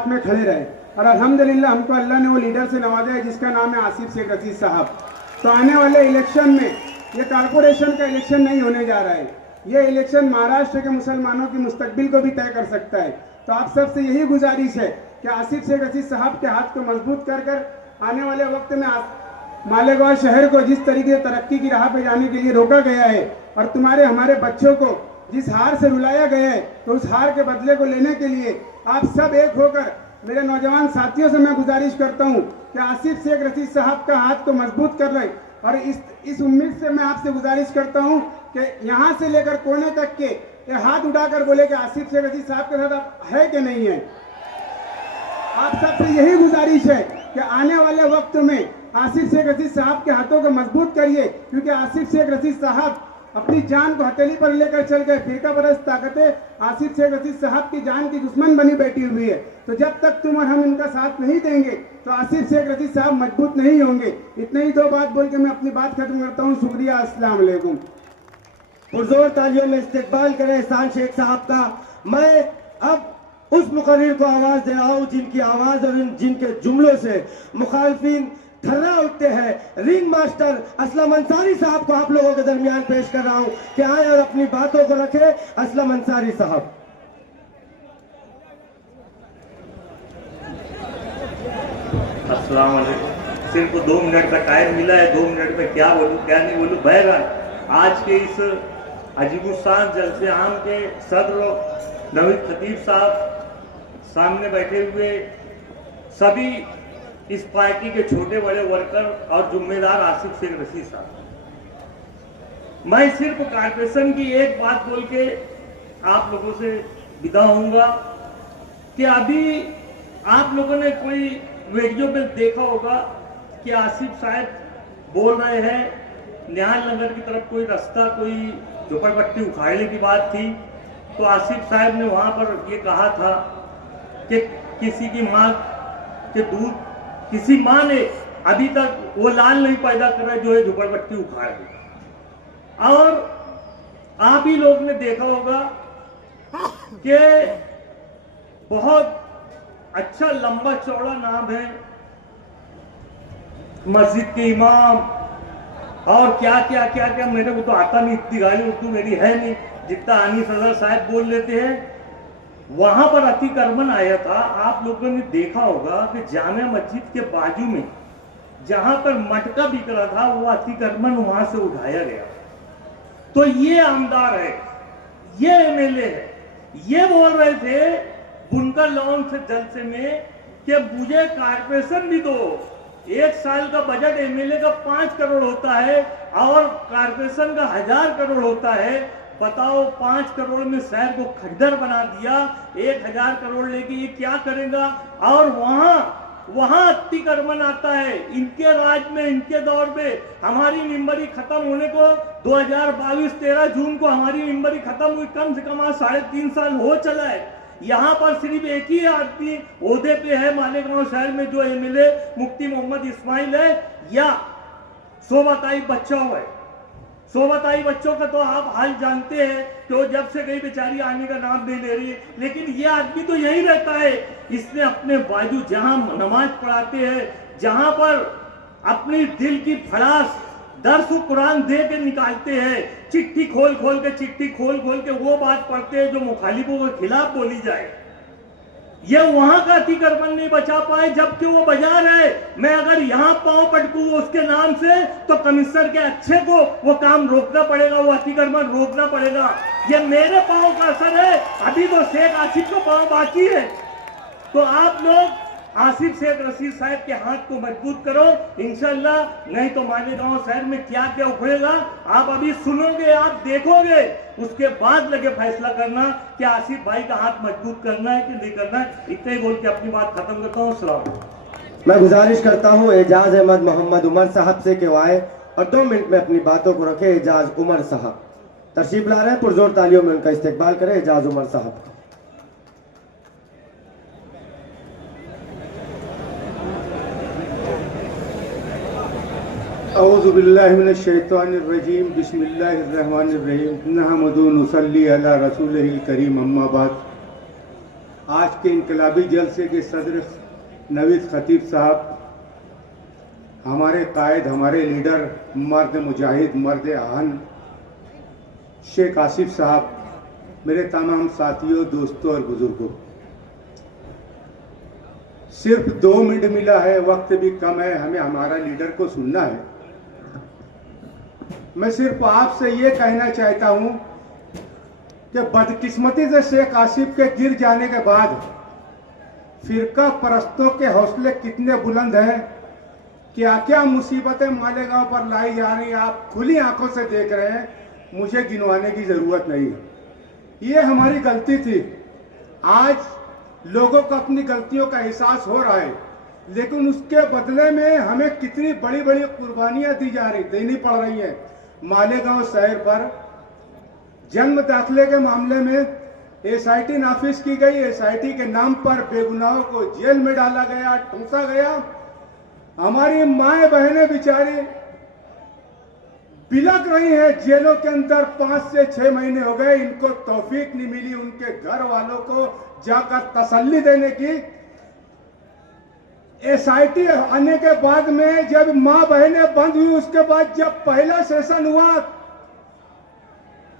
में खड़े रहे और अल्हम्दुलिल्लाह हमको अल्लाह ने वो लीडर से नवाजा है जिसका नाम है आसिफ शेख रशीद साहब। तो आने वाले इलेक्शन में ये कारपोरेशन का इलेक्शन नहीं होने जा रहा है, ये इलेक्शन महाराष्ट्र के मुसलमानों की मुस्तकबिल को भी तय कर सकता है। तो आप सबसे यही गुजारिश है कि आसिफ शेख रशीद साहब के हाथ को मजबूत कर कर आने वाले वक्त में मालेगांव शहर को जिस तरीके से तरक्की की राह पे जाने के लिए रोका गया है और तुम्हारे हमारे बच्चों को जिस हार से रुलाया गया है, तो उस हार के बदले को लेने के लिए आप सब एक होकर मेरे नौजवान साथियों से मैं गुजारिश करता हूं कि आसिफ शेख रशीद साहब का हाथ को मजबूत कर लें। और इस उम्मीद से मैं आपसे गुजारिश करता हूं कि यहां से लेकर कोने तक के ये हाथ उठाकर बोले कि आसिफ शेख रशीद साहब के साथ आप है कि नहीं है। आप सबसे यही गुजारिश है कि आने वाले वक्त में आसिफ शेख रशीद साहब के हाथों को मजबूत करिए, क्योंकि आसिफ शेख रशीद साहब अपनी जान को हथेली पर लेकर चल गए। फिरका परस्त ताकतें आसिफ शेख रशीद साहब की जान की दुश्मन बनी बैठी हुई है। तो जब तक तुम और हम इनका साथ नहीं देंगे तो आसिफ शेख रशीद साहब मजबूत नहीं होंगे। इतने ही दो बात बोल के मैं अपनी बात खत्म करता हूँ। शुक्रिया, अस्सलाम वालेकुम। पुरजोर तालियों में इस्तकबाल करें एहसान शेख साहब का। मैं अब उस मुकर्रिर को आवाज दे रहा हूँ जिनकी आवाज और जिनके जुमलों से मुखालफिन थर्रा उठते हैं। रिंग मास्टर असलम अंसारी साहब को आप लोगों के दरमियान पेश कर रहा हूं कि आए और अपनी बातों को रखे। असलम अंसारी साहब। अस्सलाम वालेकुम। सिर्फ 2 मिनट का टाइम मिला है, 2 मिनट में क्या बोलूं क्या नहीं बोलूं। बहरहाल आज के इस अजीबुस्तान जलसे आम के सदर नवीद खतीब साहब, सामने बैठे हुए सभी इस पार्टी के छोटे बड़े वर्कर और जिम्मेदार आसिफ शेख रशीद साहब, मैं सिर्फ कारपोरेशन की एक बात बोल के आप लोगों से विदा होऊंगा कि अभी आप लोगों ने कोई वीडियो में देखा होगा कि आसिफ साहब बोल रहे हैं निहाल नगर की तरफ कोई रास्ता, कोई झोपड़पट्टी उखाड़ने की बात थी। तो आसिफ साहब ने वहां पर ये कहा था कि किसी की माँ के दूध किसी माँ ने अभी तक वो लाल नहीं पैदा कर रहा जो है झोपड़पट्टी उखाड़ दी। और आप ही लोग ने देखा होगा कि बहुत अच्छा लंबा चौड़ा नाम है मस्जिद के इमाम और क्या क्या क्या क्या, मेरे को तो आता नहीं, इतनी गाली उर्दू मेरी है नहीं जितना आनी सदर साहब बोल लेते हैं। वहां पर अतिक्रमण आया था। आप लोगों ने देखा होगा कि जामिया मस्जिद के बाजू में जहां पर मटका बिक रहा था वो अतिक्रमण वहां से उठाया गया। तो ये आमदार है, ये एमएलए है, ये बोल रहे थे बुनकर लॉन्च से जलसे में कि मुझे कारपोरेशन भी दो। 1 साल का बजट एमएलए का 5 करोड़ होता है और कारपोरेशन का 1000 करोड़ होता है। बताओ 5 करोड़ में शहर को खड्डर बना दिया, 1000 करोड़ लेके ये क्या करेगा। और वहां अतिक्रमण आता है। इनके राज में, इनके दौर में हमारी मेंबरी खत्म होने को 2022 13 जून को हमारी मेंबरी खत्म हुई। कम से कम आज 3.5 साल हो चला है। यहाँ पर सिर्फ एक ही आदमी ओहदे पे है मालेगांव शहर में जो एमएलए मुफ्ती मोहम्मद इस्माइल है या सोबताई बच्चों है। सोबताई बच्चों का तो आप हाल जानते हैं कि वो जब से गई बेचारी आने का नाम नहीं ले रही है। लेकिन ये आदमी तो यही रहता है। इसने अपने बाजू जहां नमाज पढ़ाते हैं, जहां पर अपनी दिल की फड़ास दर्स कुरान दे के निकालते हैं, चिट्ठी खोल खोल के वो बात पढ़ते हैं जो मुखालिफों के खिलाफ बोली जाए। ये वहां का अतिक्रमण नहीं बचा पाए जबकि वो बाजार है। मैं अगर यहाँ पांव पटकूं उसके नाम से तो कमिश्नर के अच्छे को वो काम रोकना पड़ेगा, वो अतिक्रमण रोकना पड़ेगा। ये मेरे पांव का असर है। अभी तो शेख आसिफ को पांव बाकी है। तो आप लोग आसिफ शेख रशीद साहब के हाथ को मजबूत करो इंशाल्लाह, नहीं तो मालेगांव शहर में क्या क्या उखड़ेगा आप अभी सुनोगे, आप देखोगे, उसके बाद लगे फैसला करना कि आसिफ भाई का हाथ मजबूत करना है कि नहीं करना है। इतने ही बोल के अपनी बात खत्म करता हूँ। अस्सलाम। मैं गुजारिश करता हूँ एजाज अहमद मोहम्मद उमर साहब से कि वो आए और 2 मिनट में अपनी बातों को रखे। एजाज उमर साहब तशरीफ ला रहे हैं। पुरजोर तालियों में उनका इस्तकबाल करें एजाज उमर साहब का। औज़ु बिल्लाहि मिनश शैतानिर रजीम, बिस्मिल्लाहिर रहमानिर रहीम, नहमदु व नुसल्ली अला रसूलिहिल करीम, अम्मा बाद। आज के इनकलाबी जलसे के सदर नवीद खतीब साहब, हमारे कायद, हमारे लीडर, मर्द मुजाहिद, मर्द आहन शेख आसिफ साहब, मेरे तमाम साथियों, दोस्तों और बुजुर्गों, सिर्फ 2 मिनट मिला है, वक्त भी कम है, हमें हमारा लीडर को सुनना है। मैं सिर्फ आपसे ये कहना चाहता हूं कि बदकिस्मती से शेख आसिफ के गिर जाने के बाद फिरका परस्तों के हौसले कितने बुलंद हैं, क्या क्या मुसीबतें मालेगांव पर लाई जा रही हैं, आप खुली आंखों से देख रहे हैं, मुझे गिनवाने की जरूरत नहीं है। ये हमारी गलती थी। आज लोगों को अपनी गलतियों का एहसास हो रहा है, लेकिन उसके बदले में हमें कितनी बड़ी बड़ी कुर्बानियां देनी पड़ रही हैं। मालेगांव शहर पर जन्म दाखिले के मामले में एसआईटी नाफिज की गई। एसआईटी के नाम पर बेगुनाहों को जेल में डाला गया, ठूंसा गया। हमारी माएं बहनें बेचारी बिलक रही है जेलों के अंदर, 5 से 6 महीने हो गए, इनको तौफीक नहीं मिली उनके घर वालों को जाकर तसल्ली देने की। एसआईटी आने के बाद में जब मां बहनें बंद हुई, उसके बाद जब पहला सेशन हुआ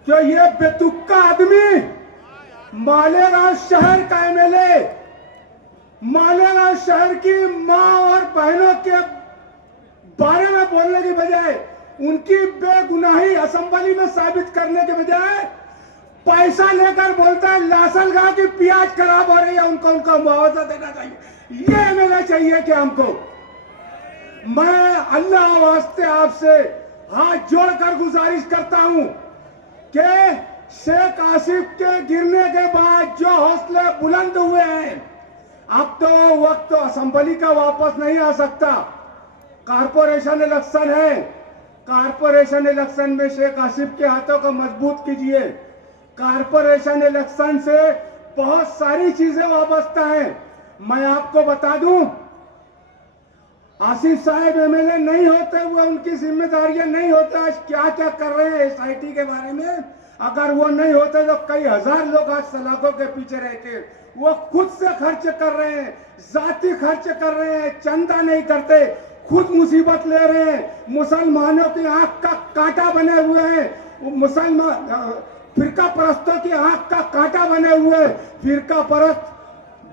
तो ये बेतुका आदमी मालेगांव शहर का एमएलए, मालेगांव शहर की मां और बहनों के बारे में बोलने की बजाय, उनकी बेगुनाही असेंबली में साबित करने के बजाय पैसा लेकर बोलता है लासल गांव की प्याज खराब हो रही है, उनको उनका मुआवजा देना चाहिए। ये एमएलए चाहिए कि हमको। मैं अल्लाह वास्ते आपसे हाथ जोड़कर गुजारिश करता हूं कि शेख आसिफ के गिरने के बाद जो हौसले बुलंद हुए हैं, अब तो वक्त तो असेंबली का वापस नहीं आ सकता। कारपोरेशन इलेक्शन है, कारपोरेशन इलेक्शन में शेख आसिफ के हाथों को मजबूत कीजिए। कारपोरेशन इलेक्शन से बहुत सारी चीजें वाबस्ता हैं। मैं आपको बता दूं, आसिफ साहब एमएलए नहीं होते हुए उनकी जिम्मेदारियां नहीं होता, आज क्या क्या कर रहे हैं एसआईटी के बारे में, अगर वो नहीं होते तो कई हजार लोग आज सलाखों के पीछे रहते। वो खुद से खर्च कर रहे हैं, जाती खर्च कर रहे हैं, चंदा नहीं करते, खुद मुसीबत ले रहे हैं। मुसलमानों की आंख का कांटा बने हुए हैं, मुसलमान फिरका परस्तों की आंख का कांटा बने हुए। फिरका परस्त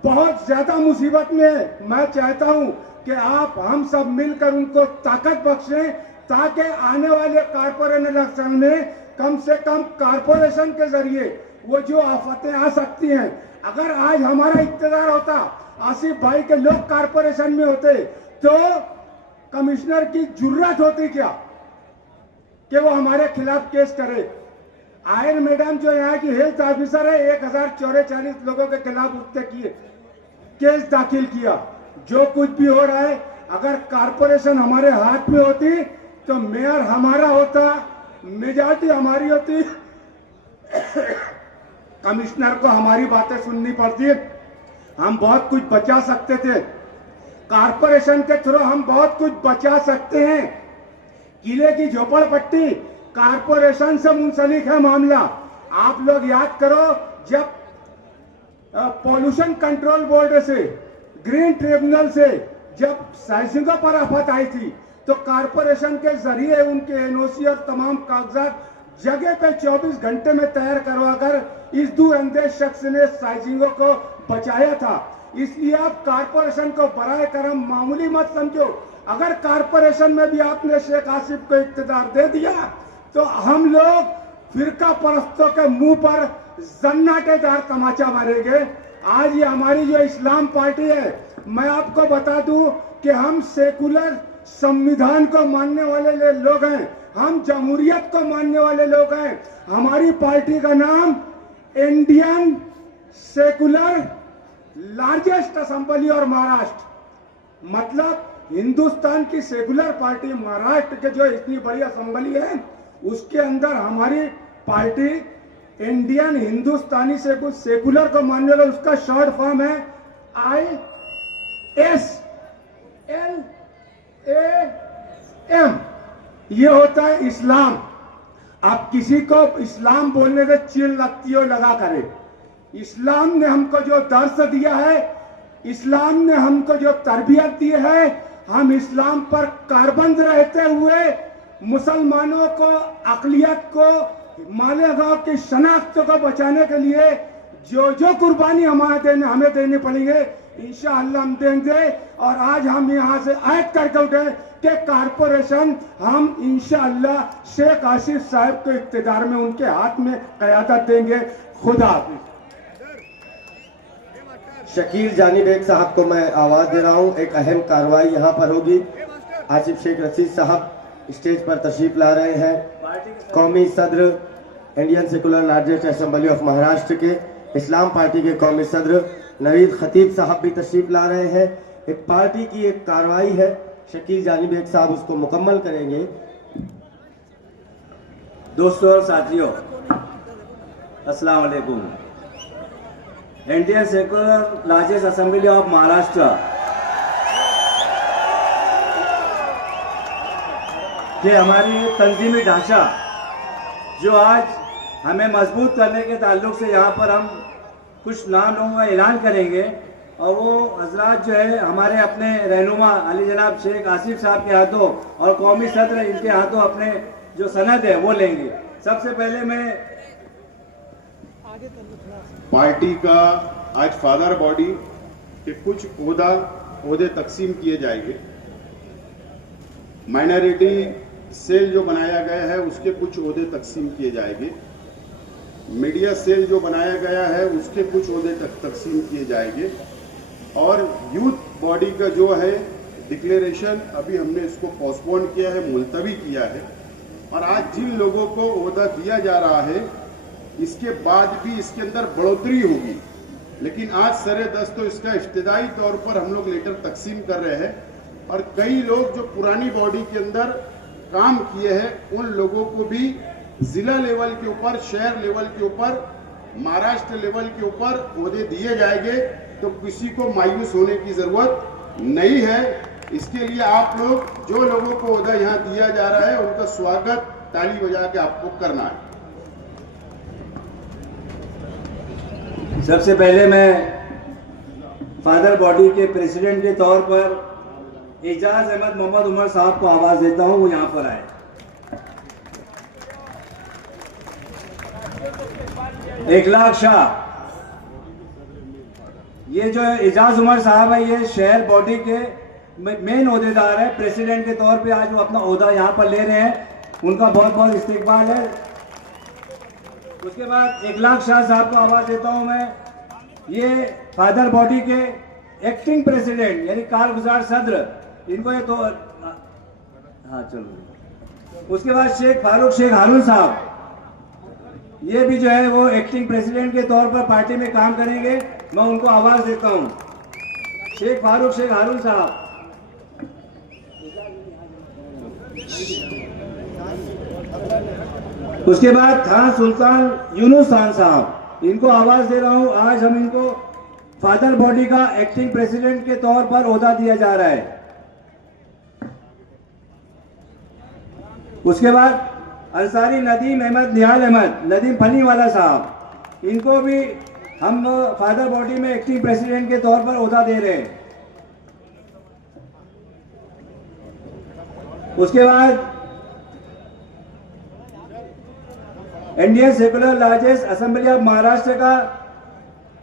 बहुत ज्यादा मुसीबत में है। मैं चाहता हूं कि आप हम सब मिलकर उनको ताकत बख्शें, ताकि आने वाले कारपोरेशन इलेक्शन में कम से कम कारपोरेशन के जरिए वो जो आफतें आ सकती हैं, अगर आज हमारा इख्तियार होता, आसिफ भाई के लोग कारपोरेशन में होते, तो कमिश्नर की जुर्रत होती क्या कि वो हमारे खिलाफ केस करे। आयन मैडम जो यहाँ की हेल्थ ऑफिसर है, 1044 लोगों के खिलाफ उसने किए केस दाखिल किया। जो कुछ भी हो रहा है, अगर कारपोरेशन हमारे हाथ में होती तो मेयर हमारा होता, मेजॉरिटी हमारी होती, कमिश्नर को हमारी बातें सुननी पड़ती, हम बहुत कुछ बचा सकते थे। कारपोरेशन के थ्रू हम बहुत कुछ बचा सकते हैं। किले की झोपड़पट्टी कारपोरेशन से मुंसलिक है मामला। आप लोग याद करो, जब पॉल्यूशन कंट्रोल बोर्ड से, ग्रीन ट्रिब्यूनल से जब साइजिंगों पर आफत आई थी, तो कारपोरेशन के जरिए उनके एनओसी और तमाम कागजात जगह पे 24 घंटे में तैयार करवाकर इस दूरअंदेश शख्स ने साइजिंगों को बचाया था। इसलिए आप कारपोरेशन को बराए करम मामूली मत समझो। अगर कारपोरेशन में भी आपने शेख आसिफ को इख्तियार दे दिया तो हम लोग फिरका परस्तों के मुंह पर जन्नाटेदार तमाचा मारेंगे। आज ये हमारी जो इस्लाम पार्टी है, मैं आपको बता दूं कि हम सेकुलर संविधान को मानने वाले लोग हैं, हम जमहूरियत को मानने वाले लोग हैं। हमारी पार्टी का नाम इंडियन सेकुलर लार्जेस्ट असेंबली और महाराष्ट्र, मतलब हिंदुस्तान की सेकुलर पार्टी महाराष्ट्र के जो इतनी बड़ी असेंबली है, उसके अंदर हमारी पार्टी इंडियन हिंदुस्तानी से कुछ सेकुलर को मानने वाला, उसका शॉर्ट फॉर्म है ISLAM। ये होता है इस्लाम। आप किसी को इस्लाम बोलने से चिढ़ लगती हो, लगा करे, इस्लाम ने हमको जो दर्स दिया है, इस्लाम ने हमको जो तरबियत दी है, हम इस्लाम पर कारबंद रहते हुए मुसलमानों को, अक़लियत को, मालेगांव की शनाख्त को बचाने के लिए जो जो कुर्बानी हमें देने पड़ेंगे, इंशाअल्लाह हम देंगे। और आज हम यहाँ से ऐड करके उठे कि कारपोरेशन हम इंशाअल्लाह शेख आसिफ साहब को इक़्तिदार में उनके हाथ में क़यादत देंगे। खुदा हाफ़िज़। शकील जानी बेग साहब को मैं आवाज दे रहा हूँ। एक अहम कार्रवाई यहाँ पर होगी। आसिफ शेख रशीद साहब स्टेज पर तशरीफ ला रहे हैं। कौमी सदर Indian secular largest assembly of Maharashtra के इस्लाम पार्टी के कौमी सदर नवीद खतीब साहब भी तशरीफ ला रहे हैं। एक पार्टी की एक कार्रवाई है, शकील जानी बेग साहब उसको मुकम्मल करेंगे। दोस्तों और साथियों, अस्सलाम वालेकुम। Indian secular largest assembly of Maharashtra के हमारी तंजीमी ढांचा जो आज हमें मजबूत करने के ताल्लुक से यहाँ पर हम कुछ नाम लोगों का ऐलान करेंगे और वो हजरात जो है हमारे अपने रहनुमा अली जनाब शेख आसिफ साहब के हाथों और कौमी सदर इनके हाथों अपने जो सनद है वो लेंगे। सबसे पहले मैं पार्टी का आज फादर बॉडी के कुछ ओहदे तकसीम किए जाएंगे। माइनॉरिटी सेल जो बनाया गया है उसके कुछ ओहदे तकसीम किए जाएंगे। मीडिया सेल जो बनाया गया है उसके कुछ ओहदे तकसीम किए जाएंगे। और यूथ बॉडी का जो है डिक्लेरेशन अभी हमने इसको पोस्टपोन किया है, मुलतवी किया है। और आज जिन लोगों को ओहदा दिया जा रहा है इसके बाद भी इसके अंदर बढ़ोतरी होगी, लेकिन आज सरे दस्त तो इसका इब्तिदाई तौर पर हम लोग लेटर तकसीम कर रहे हैं। और कई लोग जो पुरानी बॉडी के अंदर काम किए हैं उन लोगों को भी जिला लेवल के ऊपर, शहर लेवल के ऊपर, महाराष्ट्र लेवल के ऊपर ओहदे दिए जाएंगे। तो किसी को मायूस होने की जरूरत नहीं है। इसके लिए आप लोग जो लोगों को ओहदा यहाँ दिया जा रहा है उनका स्वागत ताली बजा के आपको करना है। सबसे पहले मैं फादर बॉडी के प्रेसिडेंट के तौर पर एजाज अहमद मोहम्मद उमर साहब को आवाज देता हूं, वो यहां पर आए। इखलाक शाह, ये जो एजाज उमर साहब है ये शहर बॉडी के मेन ओहदेदार है। प्रेसिडेंट के तौर पे आज वो अपना ओहदा यहां पर ले रहे हैं, उनका बहुत बहुत इस्तकबाल है। उसके बाद इखलाक शाह साहब को आवाज देता हूं मैं। ये फादर बॉडी के एक्टिंग प्रेसिडेंट यानी कारगुजार सदर, इनको ये तो हाँ चलो। उसके बाद शेख फारूक शेख हारून साहब, ये भी जो है वो एक्टिंग प्रेसिडेंट के तौर पर पार्टी में काम करेंगे, मैं उनको आवाज देता हूं। शेख फारूक शेख हारून साहब। उसके बाद खान सुल्तान यूनुस खान साहब, इनको आवाज दे रहा हूं। आज हम इनको फादर बॉडी का एक्टिंग प्रेसिडेंट के तौर पर ओहदा दिया जा रहा है। उसके बाद अंसारी नदीम अहमद निहाल अहमद नदीम फनीवाला साहब, इनको भी हम फादर बॉडी में एक्टिंग प्रेसिडेंट के तौर पर ओहदा दे रहे हैं। उसके बाद Indian secular largest assembly of Maharashtra का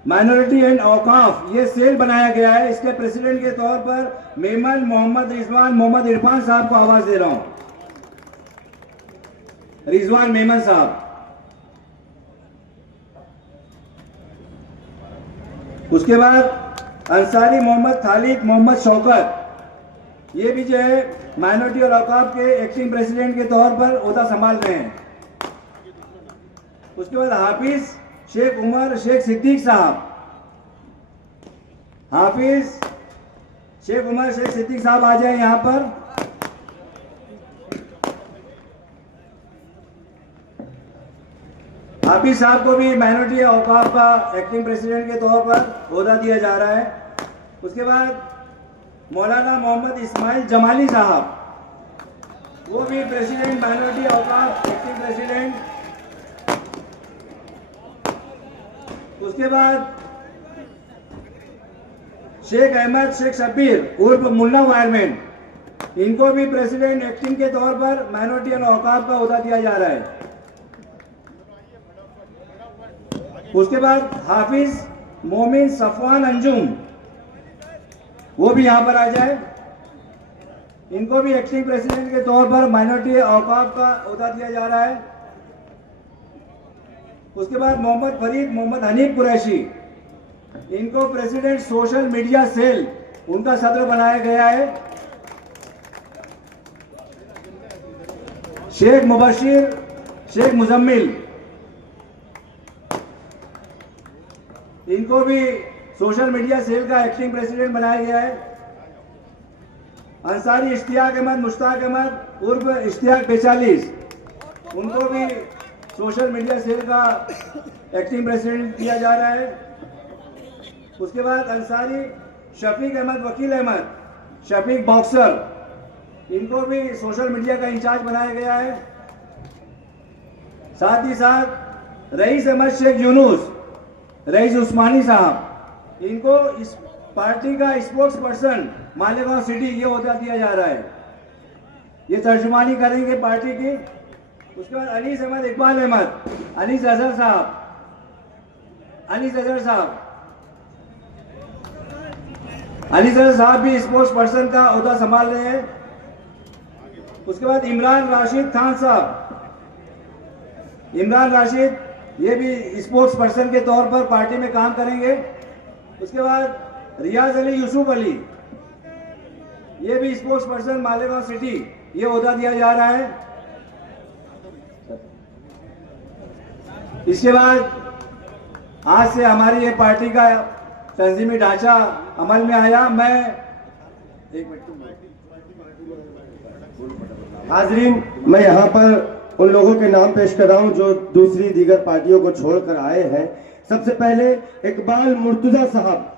माइनॉरिटी एंड औकाफ ये सेल बनाया गया है, इसके प्रेसिडेंट के तौर पर मेमन मोहम्मद रिजवान मोहम्मद इरफान साहब को आवाज दे रहा हूं। रिजवान मेमन साहब। उसके बाद अंसारी मोहम्मद खालिद मोहम्मद शौकत, ये भी जो है माइनॉरिटी और औकाफ के एक्टिंग प्रेसिडेंट के तौर पर ओहदा संभाल रहे हैं। उसके बाद हाफिज शेख उमर शेख सिद्दीक साहब, हाफिज शेख उमर शेख सिद्दीक साहब आ जाए यहां पर। हाफिज साहब को भी माइनॉरिटी औकाफ का एक्टिंग प्रेसिडेंट के तौर पर ओहदा दिया जा रहा है। उसके बाद मौलाना मोहम्मद इस्माइल जमाली साहब, वो भी प्रेसिडेंट माइनॉरिटी औकाफ एक्टिंग प्रेसिडेंट। उसके बाद शेख अहमद शेख शब्बीर उर्फ मुन्ना वायरमैन, इनको भी प्रेसिडेंट एक्टिंग के तौर पर माइनॉरिटी एंड औकाफ का ओहदा दिया जा रहा है। उसके बाद हाफिज मोमिन सफवान अंजुम, वो भी यहां पर आ जाए, इनको भी एक्टिंग प्रेसिडेंट के तौर पर माइनॉरिटी औकाफ का ओहदा दिया जा रहा है। उसके बाद मोहम्मद फरीद मोहम्मद हनीफ कुरैशी, इनको प्रेसिडेंट सोशल मीडिया सेल उनका सदर बनाया गया है। शेख मुबशिर शेख मुजम्मिल, इनको भी सोशल मीडिया सेल का एक्टिंग प्रेसिडेंट बनाया गया है। अंसारी इश्तियाक अहमद मुश्ताक अहमद उर्फ इश्तियाक 45, उनको भी सोशल मीडिया सेल का एक्टिंग प्रेसिडेंट किया जा रहा है। उसके बाद अंसारी शफीक अहमद वकील अहमद शफीक बॉक्सर, इनको भी सोशल मीडिया का इंचार्ज बनाया गया है। साथ ही साथ रईस अहमद शेख यूनुस रईस उस्मानी साहब, इनको इस पार्टी का स्पोक्स पर्सन मालेगांव सिटी ये ओहदा दिया जा रहा है, ये तर्जुमानी करेंगे पार्टी की। उसके बाद अनीस अहमद इकबाल अहमद अनीस अजहर साहब भी स्पोर्ट्स पर्सन का ओहदा संभाल रहे हैं। उसके बाद इमरान राशिद खान साहब, इमरान राशिद ये भी स्पोर्ट्स पर्सन के तौर पर पार्टी में काम करेंगे। उसके बाद रियाज अली यूसुफ अली, ये भी स्पोर्ट्स पर्सन मालेगांव सिटी ये ओहदा दिया जा रहा है। इसके बाद आज से हमारी ये पार्टी का तंजीमी ढांचा अमल में आया। मैं हाजरीन, मैं यहाँ पर उन लोगों के नाम पेश कर रहा हूँ जो दूसरी दीगर पार्टियों को छोड़कर आए हैं। सबसे पहले इकबाल मुर्तजा साहब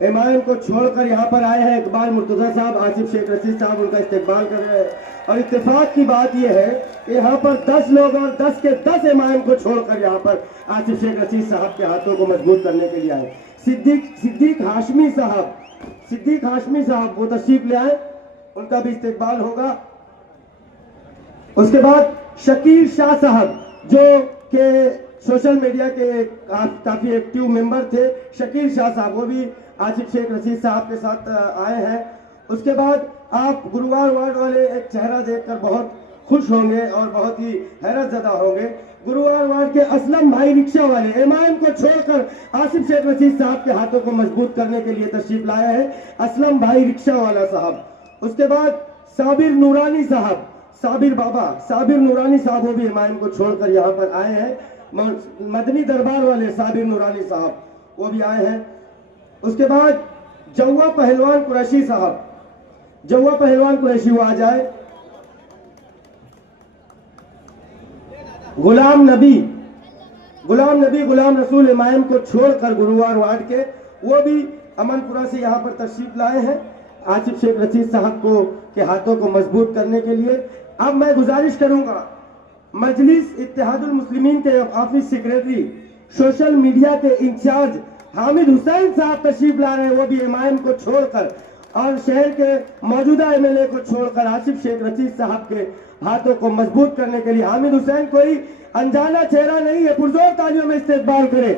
एमआईएम को छोड़कर यहाँ पर आए हैं। इकबाल मुर्तजा साहब, आसिफ शेख रशीद साहब उनका इस्तेकबाल कर रहे हैं। और इत्तेफाक की बात यह है कि यहाँ पर 10 लोग और 10 के 10 एमआईएम को छोड़कर यहाँ पर आसिफ शेख रशीद साहब के हाथों को मजबूत करने के लिए आए। सिद्दीक हाशमी साहब वो तशरीफ ले आए, उनका भी इस्तेकबाल होगा। उसके बाद शकील शाह साहब जो के सोशल मीडिया के काफी एक्टिव मेंबर थे, शकील शाह साहब वो भी आसिफ शेख रशीद साहब के साथ आए हैं। उसके बाद आप गुरुवार वार्ड वाले एक चेहरा देखकर बहुत खुश होंगे और बहुत ही हैरत ज़दा होंगे। गुरुवार वार्ड के असलम भाई रिक्शा वाले एमआईएम को छोड़कर आसिफ शेख रशीद साहब के हाथों को मजबूत करने के लिए तशरीफ लाया है, असलम भाई रिक्शा वाला साहब। उसके बाद साबिर नूरानी साहब वो भी एमआईएम को छोड़कर यहाँ पर आए हैं। मदनी दरबार वाले साबिर नूरानी साहब वो भी आए हैं। उसके बाद जौवा पहलवान कुरैशी वो आ जाए। गुलाम रसूल एमआईएम को छोड़कर गुरुवार वार्ड के वो भी अमनपुरा से यहाँ पर तशरीफ लाए हैं आसिफ शेख रशीद साहब को के हाथों को मजबूत करने के लिए। अब मैं गुजारिश करूंगा मजलिस इत्तेहादुल मुस्लिमीन के ऑफिस सेक्रेटरी सोशल मीडिया के इंचार्ज हामिद हुसैन साहब तशरीफ ला रहे हैं, वो भी एमआईएम को छोड़कर और शहर के मौजूदा एमएलए को छोड़कर आसिफ शेख रशीद साहब के हाथों को मजबूत करने के लिए। हामिद हुसैन कोई अनजाना चेहरा नहीं है, पुरजोर तालियों में इस्तेकबाल करें।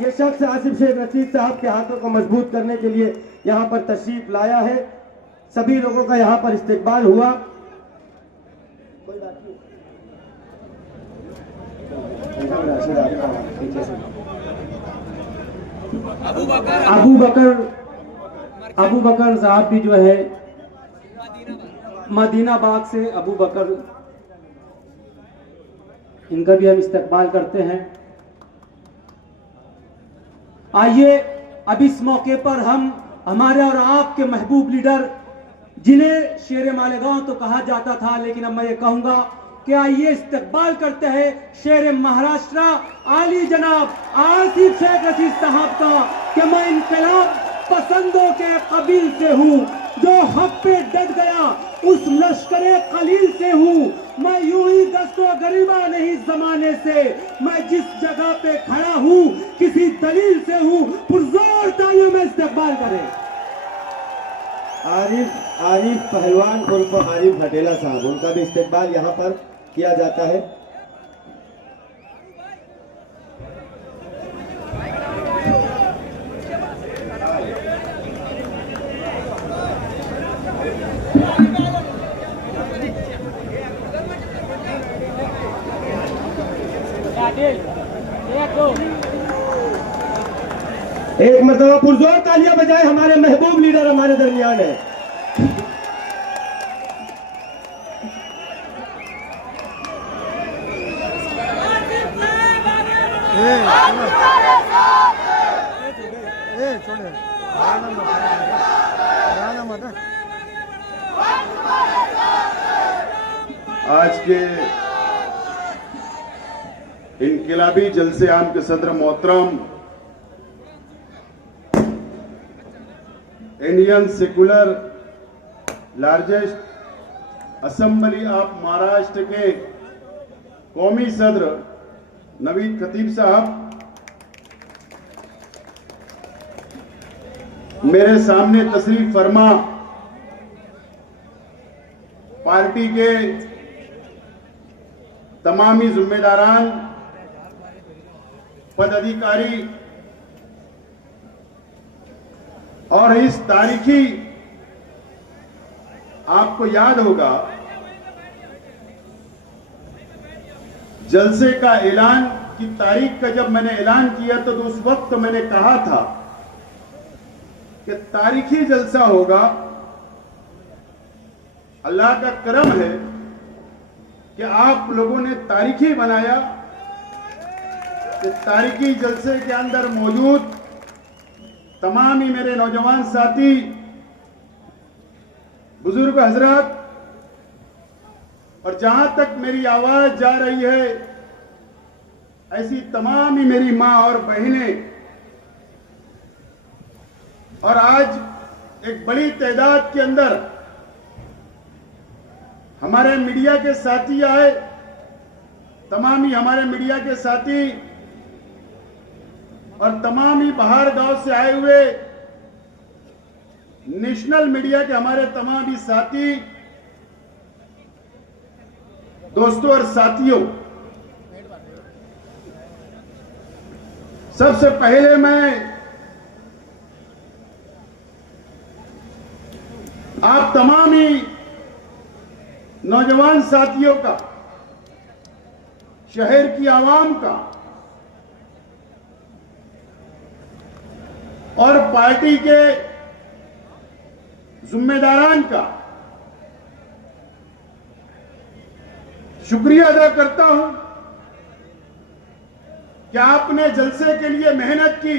ये शख्स आसिफ शेख रशीद साहब के हाथों को मजबूत करने के लिए यहाँ पर तशरीफ लाया है। सभी लोगों का यहाँ पर इस्तेकबाल हुआ। अबू बकर साहब भी जो है मदीना बाग से अबू बकर, इनका भी हम इस्तकबाल करते हैं। आइए अब इस मौके पर हम हमारे और आपके महबूब लीडर जिन्हें शेर मालेगांव तो कहा जाता था, लेकिन अब मैं ये कहूंगा कि आइए इस्तकबाल करते हैं शेर महाराष्ट्र आली जनाब आसिफ शेख रशीद साहब का कि मैं इनकलाब पसंदों के कबील से हूँ, जो हक पे डट गया उस लश्करे कलील से हूँ। मैं यूं ही दस्तो गरीबा नहीं जमाने से, मैं जिस जगह पे खड़ा हूँ किसी दलील से हूँ। पुरजोर तालियों में इस्तकबाल करें। आरिफ पहलवान उर्फ आरिफ हटेला साहब, उनका भी इस्तकबाल यहाँ पर किया जाता है। एक मरतबा पुरजोर तालियां बजाए, हमारे महबूब लीडर हमारे दरमियान है। आज के इनकिलाबी जलसे आम के सदर मोहतरम Indian secular largest assembly of Maharashtra के कौमी सदर नवीद खतीब साहब, मेरे सामने तशरीफ फरमा पार्टी के तमामी जिम्मेदारान, पदाधिकारी और इस तारीखी, आपको याद होगा जलसे का ऐलान की तारीख का जब मैंने ऐलान किया तो उस वक्त मैंने कहा था कि तारीखी जलसा होगा। अल्लाह का करम है कि आप लोगों ने तारीखी बनाया कि तारीखी जलसे के अंदर मौजूद तमाम ही मेरे नौजवान साथी, बुजुर्ग हजरत और जहां तक मेरी आवाज जा रही है ऐसी तमाम ही मेरी मां और बहनें, और आज एक बड़ी तादाद के अंदर हमारे मीडिया के साथी आए, तमाम ही हमारे मीडिया के साथी और तमाम ही बाहर गांव से आए हुए नेशनल मीडिया के हमारे तमाम ही साथी, दोस्तों और साथियों, सबसे पहले मैं आप तमाम ही नौजवान साथियों का, शहर की आवाम का और पार्टी के जिम्मेदारान का शुक्रिया अदा करता हूं कि आपने जलसे के लिए मेहनत की,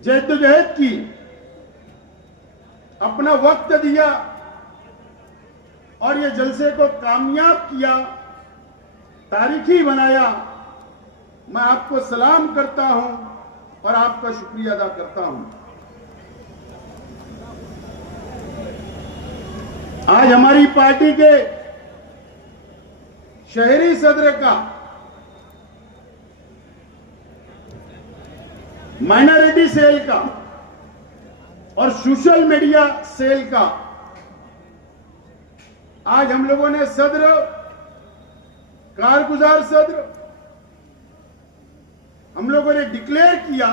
जद्दोजहद की, अपना वक्त दिया और ये जलसे को कामयाब किया, तारीखी बनाया। मैं आपको सलाम करता हूं और आपका शुक्रिया अदा करता हूं। आज हमारी पार्टी के शहरी सदर का, माइनॉरिटी सेल का और सोशल मीडिया सेल का आज हम लोगों ने सदर, कारगुजार सदर हम लोगों ने डिक्लेयर किया।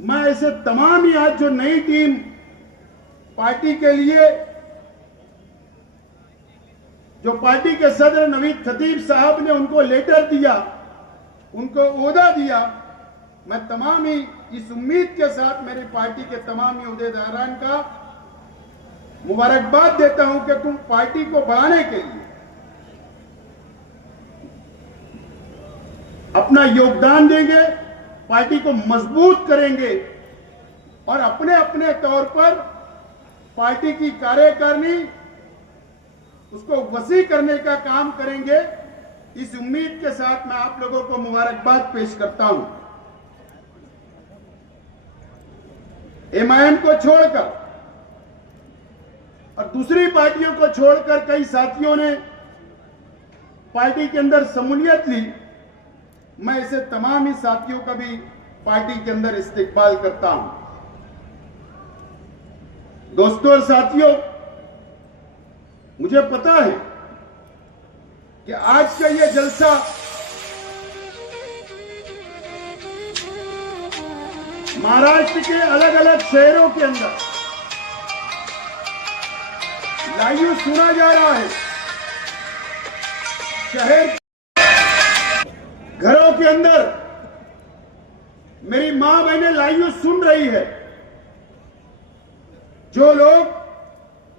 मैं ऐसे तमाम ही आज जो नई टीम पार्टी के लिए, जो पार्टी के सदर नवीद खतीब साहब ने उनको लेटर दिया, उनको ओहदा दिया, मैं तमाम ही इस उम्मीद के साथ मेरी पार्टी के तमाम ही ओहदेदारान का मुबारकबाद देता हूं कि तुम पार्टी को बढ़ाने के लिए अपना योगदान देंगे, पार्टी को मजबूत करेंगे और अपने अपने तौर पर पार्टी की कार्यकारिणी उसको वसी करने का काम करेंगे। इस उम्मीद के साथ मैं आप लोगों को मुबारकबाद पेश करता हूं। एमआईएम को छोड़कर और दूसरी पार्टियों को छोड़कर कई साथियों ने पार्टी के अंदर शमूलियत ली। मैं ऐसे तमाम ही साथियों का भी पार्टी के अंदर इस्तेकबाल करता हूं। दोस्तों और साथियों, मुझे पता है कि आज का यह जलसा महाराष्ट्र के अलग अलग शहरों के अंदर लाइव सुना जा रहा है। शहर घरों के अंदर मेरी मां बहनें लाइव सुन रही है। जो लोग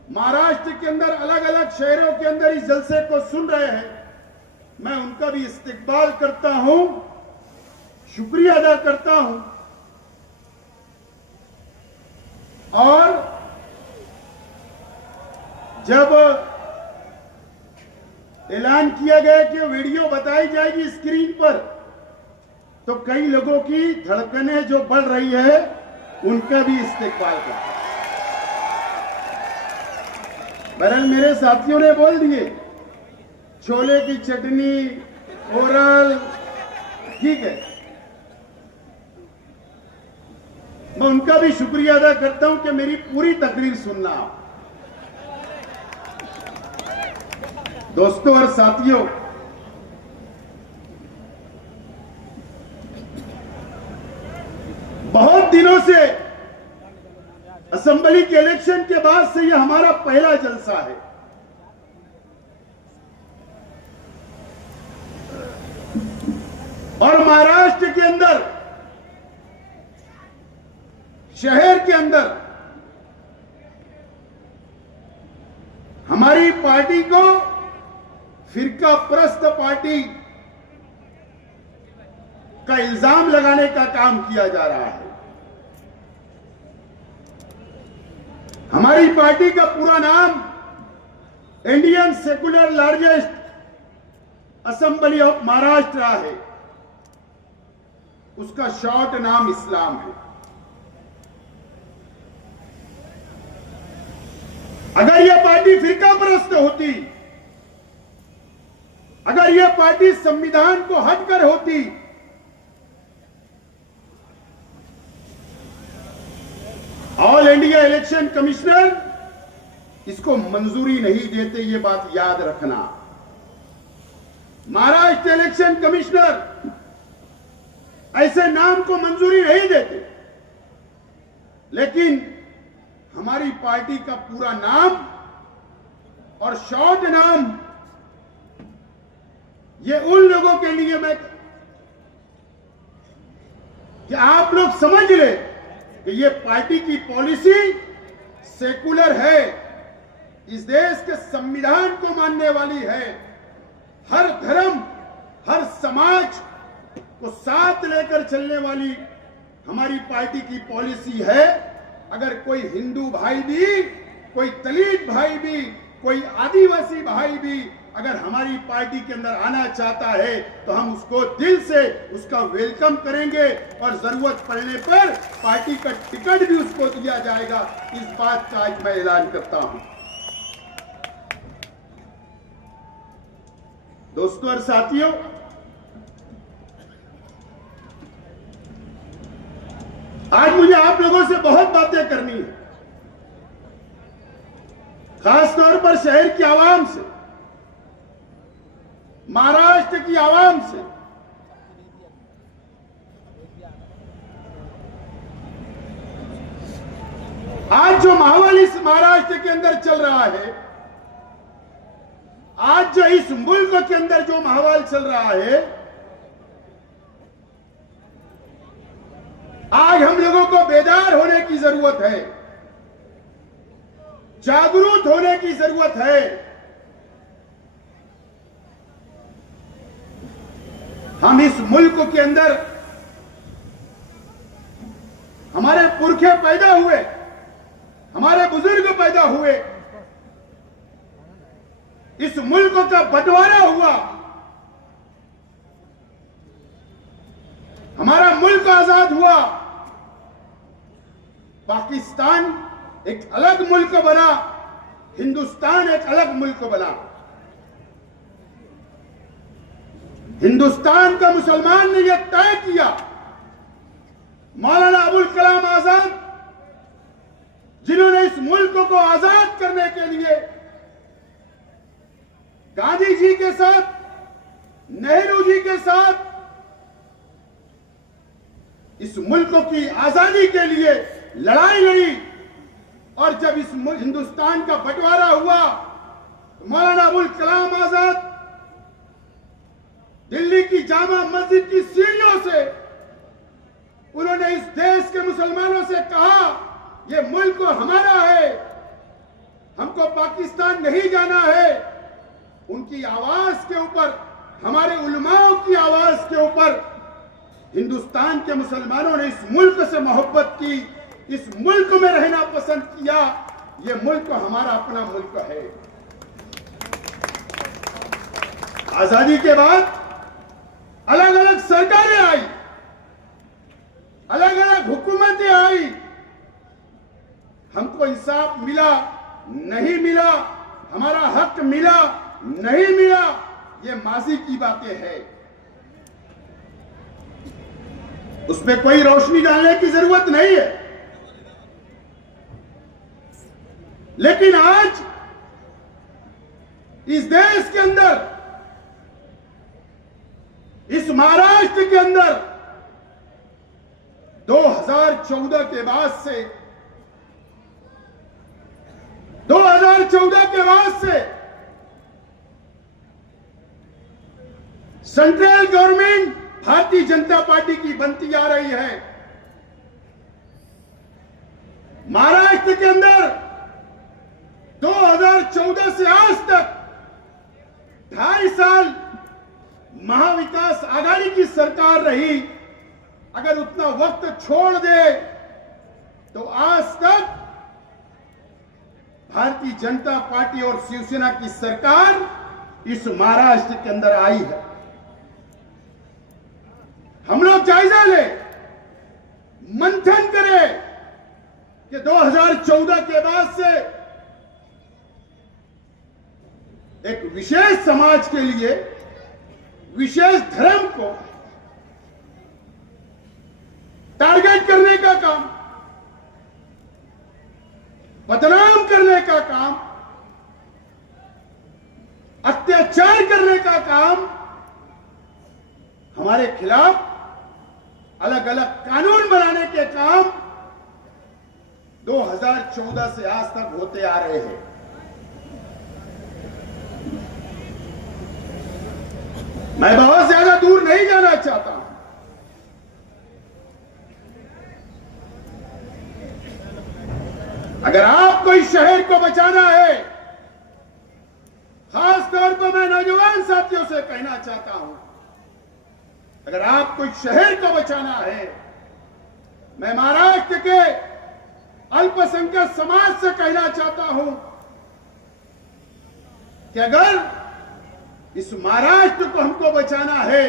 महाराष्ट्र के अंदर अलग अलग शहरों के अंदर इस जलसे को सुन रहे हैं, मैं उनका भी इस्तेकबाल करता हूं, शुक्रिया अदा करता हूं। और जब ऐलान किया गया कि वीडियो बताई जाएगी स्क्रीन पर, तो कई लोगों की धड़कनें जो बढ़ रही है उनका भी इस्तेकबाल करता हूं। बहरहाल मेरे साथियों ने बोल दिए छोले की चटनी, ओरल, ठीक है, मैं उनका भी शुक्रिया अदा करता हूं कि मेरी पूरी तकरीर सुनना। दोस्तों और साथियों, बहुत दिनों से असेंबली के इलेक्शन के बाद से यह हमारा पहला जलसा है। और महाराष्ट्र के अंदर, शहर के अंदर हमारी पार्टी को फिरका परस्त पार्टी का इल्जाम लगाने का काम किया जा रहा है। हमारी पार्टी का पूरा नाम Indian secular largest assembly of Maharashtra है। उसका शॉर्ट नाम इस्लाम है। अगर यह पार्टी फिरका परस्त होती, अगर यह पार्टी संविधान को हटकर होती, ऑल इंडिया इलेक्शन कमिश्नर इसको मंजूरी नहीं देते, ये बात याद रखना। महाराष्ट्र इलेक्शन कमिश्नर ऐसे नाम को मंजूरी नहीं देते, लेकिन हमारी पार्टी का पूरा नाम और शॉर्ट नाम, ये उन लोगों के लिए मैं कि आप लोग समझ ले कि ये पार्टी की पॉलिसी सेकुलर है, इस देश के संविधान को मानने वाली है, हर धर्म, हर समाज को साथ लेकर चलने वाली हमारी पार्टी की पॉलिसी है। अगर कोई हिंदू भाई भी, कोई दलित भाई भी, कोई आदिवासी भाई भी अगर हमारी पार्टी के अंदर आना चाहता है तो हम उसको दिल से उसका वेलकम करेंगे और जरूरत पड़ने पर पार्टी का टिकट भी उसको दिया जाएगा। इस बात का आज मैं ऐलान करता हूं। दोस्तों और साथियों, आज मुझे आप लोगों से बहुत बातें करनी है, खास तौर पर शहर की आवाम से, महाराष्ट्र की आवाम से। आज जो माहौल इस महाराष्ट्र के अंदर चल रहा है, आज जो इस मुल्क के अंदर जो माहौल चल रहा है, आज हम लोगों को बेदार होने की जरूरत है, जागरूक होने की जरूरत है। हम इस मुल्क के अंदर हमारे पुरखे पैदा हुए, हमारे बुजुर्ग पैदा हुए, इस मुल्क का बंटवारा हुआ, हमारा मुल्क आजाद हुआ, पाकिस्तान एक अलग मुल्क बना, हिंदुस्तान एक अलग मुल्क बना। हिंदुस्तान का मुसलमान ने यह तय किया, मौलाना अबुल कलाम आजाद जिन्होंने इस मुल्क को आजाद करने के लिए गांधी जी के साथ, नेहरू जी के साथ इस मुल्क की आजादी के लिए लड़ाई लड़ी, और जब इस हिंदुस्तान का बंटवारा हुआ तो मौलाना अबुल कलाम आजाद दिल्ली की जामा मस्जिद की सीढ़ियों से उन्होंने इस देश के मुसलमानों से कहा, यह मुल्क हमारा है, हमको पाकिस्तान नहीं जाना है। उनकी आवाज के ऊपर, हमारे उलमाओं की आवाज के ऊपर हिंदुस्तान के मुसलमानों ने इस मुल्क से मोहब्बत की, इस मुल्क में रहना पसंद किया। यह मुल्क हमारा अपना मुल्क है। आजादी के बाद अलग अलग सरकारें आई, अलग अलग हुकूमतें आई, हमको इंसाफ मिला नहीं मिला, हमारा हक मिला नहीं मिला, ये माजी की बातें हैं, उसमें कोई रोशनी डालने की जरूरत नहीं है। लेकिन आज इस देश के अंदर, इस महाराष्ट्र के अंदर 2014 के बाद से 2014 के बाद से central government Bharatiya Janata party की बनती आ रही है। महाराष्ट्र के अंदर 2014 से आज तक 2.5 साल महाविकास आघाड़ी की सरकार रही। अगर उतना वक्त छोड़ दे तो आज तक भारतीय जनता पार्टी और शिवसेना की सरकार इस महाराष्ट्र के अंदर आई है। हम लोग जायजा ले, मंथन करें कि 2014 के बाद से एक विशेष समाज के लिए, विशेष धर्म को टारगेट करने का काम, बदनाम करने का काम, अत्याचार करने का काम, हमारे खिलाफ अलग अलग कानून बनाने के काम 2014 से आज तक होते आ रहे हैं। मैं बहुत ज्यादा दूर नहीं जाना चाहता हूं। अगर आपको इस शहर को बचाना है, खास तौर पर मैं नौजवान साथियों से कहना चाहता हूं, अगर आपको इस शहर को बचाना है, मैं महाराष्ट्र के अल्पसंख्यक समाज से कहना चाहता हूं कि अगर इस महाराष्ट्र को हमको बचाना है,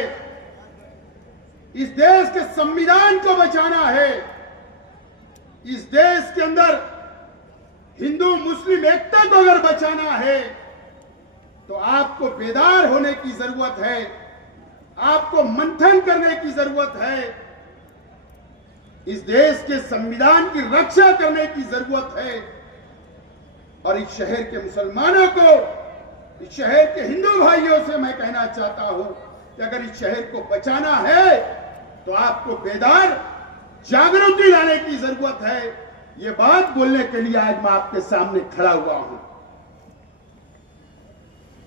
इस देश के संविधान को बचाना है, इस देश के अंदर हिंदू मुस्लिम एकता को अगर बचाना है, तो आपको बेदार होने की जरूरत है, आपको मंथन करने की जरूरत है, इस देश के संविधान की रक्षा करने की जरूरत है। और इस शहर के मुसलमानों को, इस शहर के हिंदू भाइयों से मैं कहना चाहता हूं कि अगर इस शहर को बचाना है तो आपको बेदार जागृति लाने की जरूरत है। ये बात बोलने के लिए आज मैं आपके सामने खड़ा हुआ हूं।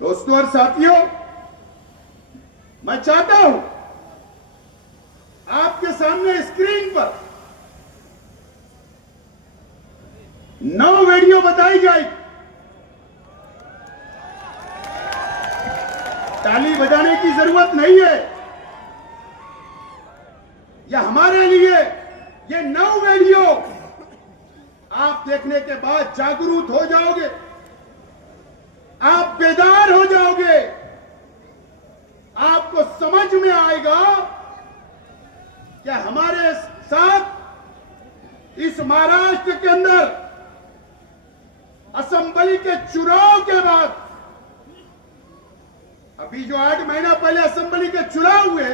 दोस्तों और साथियों, मैं चाहता हूं आपके सामने स्क्रीन पर 9 वीडियो बताई जाएगी। ताली बजाने की जरूरत नहीं है, यह हमारे लिए ये 9 वीडियो आप देखने के बाद जागरूक हो जाओगे, आप बेदार हो जाओगे, आपको समझ में आएगा कि हमारे साथ इस महाराष्ट्र के अंदर असेंबली के चुनाव के बाद, अभी जो 8 महीना पहले असेंबली के चुनाव हुए,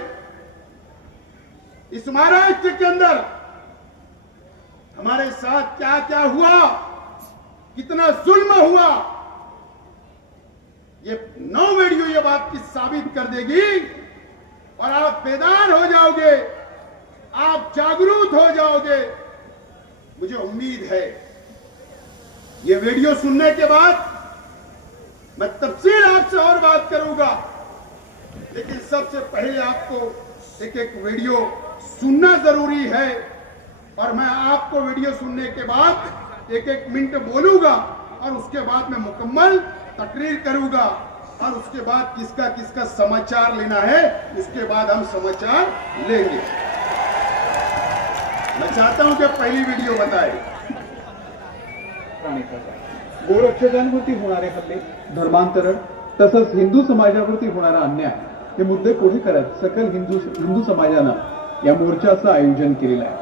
इस महाराष्ट्र के अंदर हमारे साथ क्या क्या हुआ, कितना जुल्म हुआ, ये 9 वीडियो ये बात की साबित कर देगी और आप बेदार हो जाओगे, आप जागरूक हो जाओगे। मुझे उम्मीद है ये वीडियो सुनने के बाद मैं तफसील आपसे और बात करूंगा, लेकिन सबसे पहले आपको एक एक वीडियो सुनना जरूरी है और मैं आपको वीडियो सुनने के बाद एक एक मिनट बोलूंगा और उसके बाद मैं मुकम्मल तकरीर करूंगा और उसके बाद किसका किसका समाचार लेना है उसके बाद हम समाचार लेंगे। मैं चाहता हूं कि पहली वीडियो बताए। गोरक्षकांवरती होणारे हल्ले, धर्मांतरण तसंच हिंदू समाजावरती होणारा अन्याय हे मुद्दे पुढे करत सकल हिंदू समाजानं या मोर्चाचं आयोजन केलेलं आहे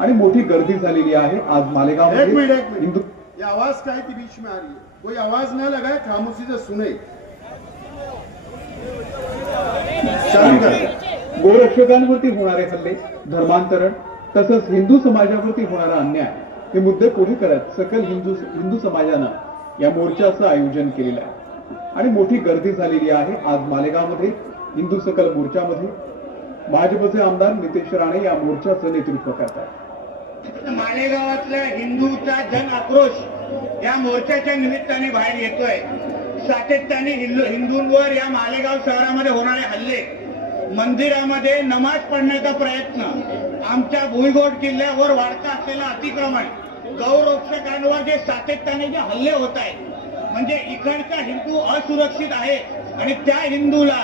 आणि मोठी गर्दी झालेली आहे। आज मालेगाव एक मिनट हिंदू, ये आवाज काहे के बीच में आ रही है? कोई आवाज ना लगाए, खामोशी से सुने। गोरक्षकांवरती होणारे हल्ले, धर्मांतरण तसंच हिंदू समाजावरती होणारा अन्याय हे मुद्दे पुढे करत सकल हिंदू समाजानं या मोर्चाचं आयोजन केलेलं आहे आणि मोठी गर्दी झालेली आहे। आज मालेगावमध्ये हिंदू सकल मोर्चामध्ये भाजपचे आमदार नितेश राणे या मोर्चाचं नेतृत्व करतात। मालेगावातल्या हिंदूचा जन आक्रोश या मोर्चाच्या निमित्ताने बाहेर येतोय। सातत्याने हिंदूंवर या मालेगाव शहरामध्ये होणारे हल्ले, मंदिरामध्ये नमाज पढण्याचा प्रयत्न, आमच्या भुईकोट किल्ल्यावर वाढता असलेला अतिक्रमण, गौरक्षकांवर जे सातत्याने जे हल्ले होत आहेत, म्हणजे इकडचा हिंदू असुरक्षित आहे आणि त्या हिंदूला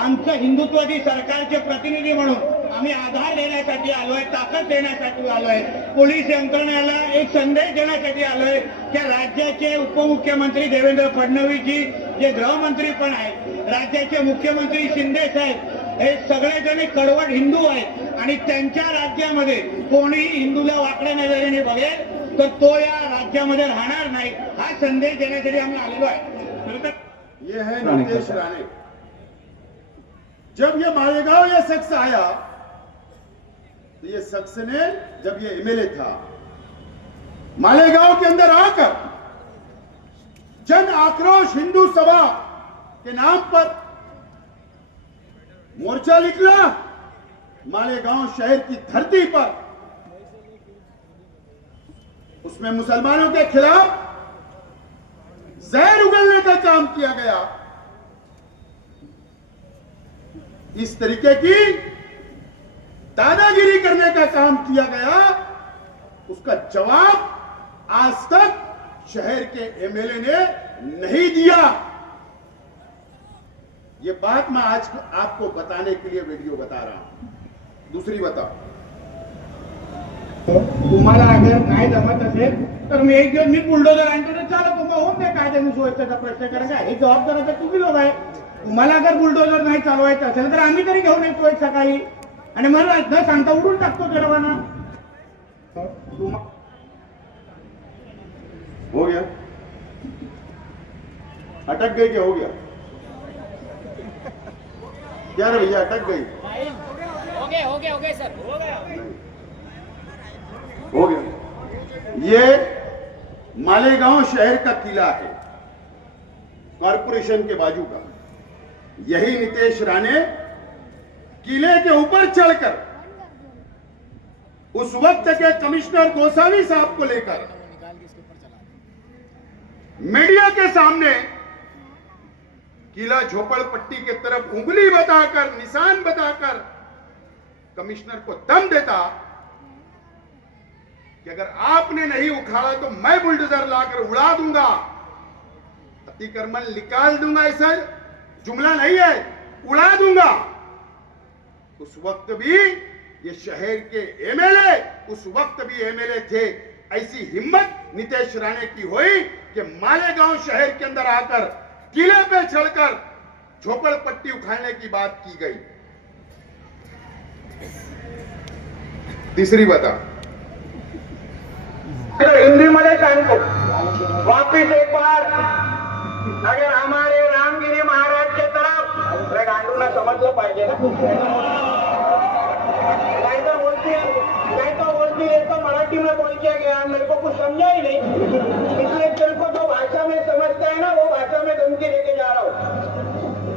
आमचं हिंदुत्वादी सरकारचे प्रतिनिधी म्हणून आम्ही आधार देण्यासाठी आलोय, ताकद देण्यासाठी आलोय, पोलीस यंत्रणेला एक संदेश देण्यासाठी आलोय की राज्याचे उपमुख्यमंत्री देवेंद्र फडणवीसजी, जे गृहमंत्री पण आहेत, राज्याचे मुख्यमंत्री शिंदे साहेब, हे सगळेजण कडवट हिंदू आहेत आणि त्यांच्या राज्यामध्ये कोणीही हिंदूला वाकड्या नजरेने बघेल तर तो या राज्यामध्ये राहणार नाही, हा संदेश देण्यासाठी आम्ही आलेलो आहे। ये है नितेश राणे। जब ये मालेगांव ये शख्स आया तो ये शख्स ने, जब ये एमएलए था, मालेगांव के अंदर आकर जन आक्रोश हिंदू सभा के नाम पर मोर्चा निकला मालेगांव शहर की धरती पर। उसमें मुसलमानों के खिलाफ जहर उगलने का काम किया गया। इस तरीके की दादागिरी करने का काम किया गया, उसका जवाब आज तक शहर के एमएलए ने नहीं दिया। ये बात मैं आज आपको बताने के लिए वीडियो बता रहा हूं। दूसरी बताओ, तुम्हाला अगर नाही जमत असेल तर मी एक दिवस मी बुलडोजर आणतो तर चला तुम्हाला होऊन द्या, कायद्याने सुव्यवस्थेचा प्रश्न करायचा हे जबाबदार तर तुम्ही लोक आहे। तुम्हाला अगर बुलडोजर नाही चालवायचं असेल तर आम्ही तरी घेऊन येतो एक सकाळी आणि मला न सांगता उडून टाकतो सर्वांना। हो गया, अटक गई क्या? हो गया क्या रे भैया, अटक गई? हो गया सर, हो गया। ये मालेगांव शहर का किला है, कॉरपोरेशन के बाजू का। यही नितेश राणे किले के ऊपर चढ़कर उस वक्त के कमिश्नर गोसावी साहब को लेकर मीडिया के सामने किला झोपड़पट्टी के तरफ उंगली बताकर, निशान बताकर कमिश्नर को दम देता कि अगर आपने नहीं उखाड़ा तो मैं बुलडोजर लाकर उड़ा दूंगा, अतिक्रमण निकाल दूंगा। ऐसा जुमला नहीं है, उड़ा दूंगा। उस वक्त भी ये शहर के एमएलए, उस वक्त भी एमएलए थे। ऐसी हिम्मत नितेश राणे की हुई कि मालेगांव शहर के अंदर आकर किले पे चढ़कर झोपड़पट्टी उखाड़ने की बात की गई। तीसरी बता, तो हिंदी में सांगतो वापिस एक बार अगर हमारे रामगिरी महाराज के तरफ गांडू ना समझ लो पाहिजे ना नहीं तो बोलती है तो मराठी में बोल के गया मेरे को कुछ समझा ही नहीं इसलिए तेरे को जो भाषा में समझता है ना वो भाषा में धमकी देके जा रहा हूँ।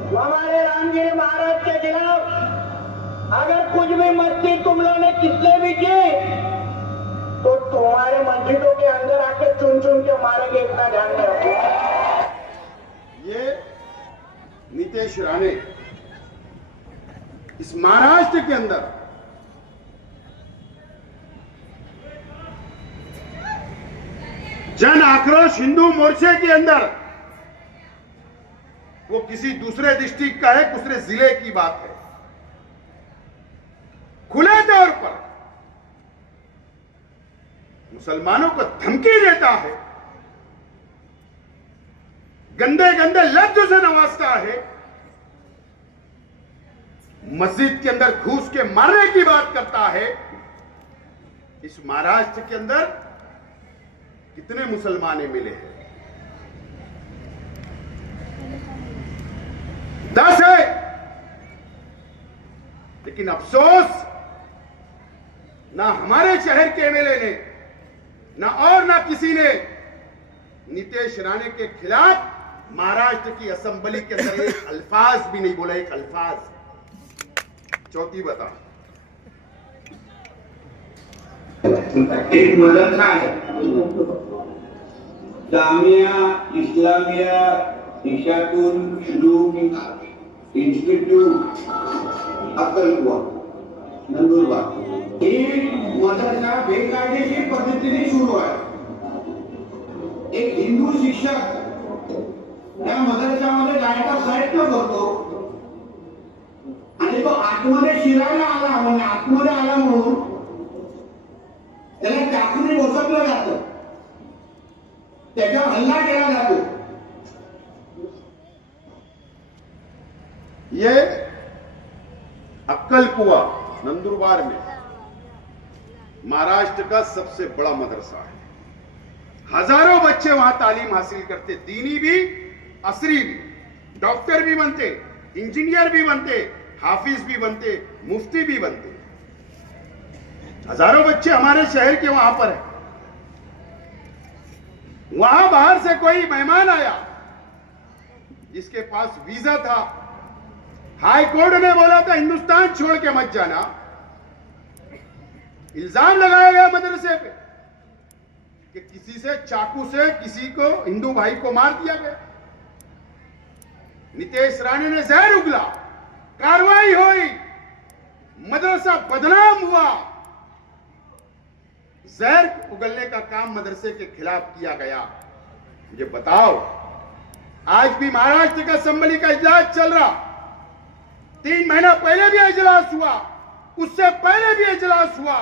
हमारे रामगिरी महाराज के खिलाफ अगर कुछ भी मस्ती तुम लोगों ने किसने भी की तो तुम्हारे मस्जिदों के अंदर आके चुन चुन के मारेंगे, इतना ध्यान में रखो। ये नीतीश राणे इस महाराष्ट्र के अंदर जन आक्रोश हिंदू मोर्चे के अंदर वो किसी दूसरे डिस्ट्रिक्ट का है, दूसरे जिले की बात है, खुले तौर पर मुसलमानों को धमकी देता है, गंदे गंदे लफ्ज से नवाजता है, मस्जिद के अंदर घुस के मारने की बात करता है। इस महाराष्ट्र के अंदर कितने मुसलमान मिले हैं? 10 है। लेकिन अफसोस ना हमारे शहर के एमएलए ने ना और ना किसी ने नीतीश राणे के खिलाफ महाराष्ट्र की असेंबली के अंदर एक अल्फाज भी नहीं बोला, एक अल्फाज। चौथी बता, एक मदरसा है जामिया इस्लामिया इशाकुल शुरू इंस्टीट्यूट अक्कलकुवा नंदुरबार। ही मदरसा बेकायदेशीर पद्धतीने सुरू आहे। एक हिंदू शिक्षक त्या मदरशामध्ये जायचा प्रयत्न करतो आणि तो आतमध्ये शिरायला आला म्हणजे आतमध्ये आला म्हणून त्याला चाकूने बसवलं जातं, त्याच्यावर हल्ला केला जातो। ये अक्कलकुवा नंदुरबार में महाराष्ट्र का सबसे बड़ा मदरसा है। हजारों बच्चे वहां तालीम हासिल करते, दीनी भी असरी भी, डॉक्टर भी बनते, इंजीनियर भी बनते, हाफिज भी बनते, मुफ्ती भी बनते। हजारों बच्चे हमारे शहर के वहां पर है। वहां बाहर से कोई मेहमान आया जिसके पास वीजा था, हाई कोर्ट ने बोला था हिंदुस्तान छोड़ के मत जाना, इल्जाम लगाया गया मदरसे पे कि किसी से चाकू से किसी को हिंदू भाई को मार दिया गया। नीतीश राणे ने जहर उगला, कार्रवाई हुई, मदरसा बदनाम हुआ। जहर उगलने का काम मदरसे के खिलाफ किया गया। मुझे बताओ, आज भी महाराष्ट्र का असेंबली का इजलास चल रहा, 3 महीना पहले भी इजलास हुआ, उससे पहले भी इजलास हुआ।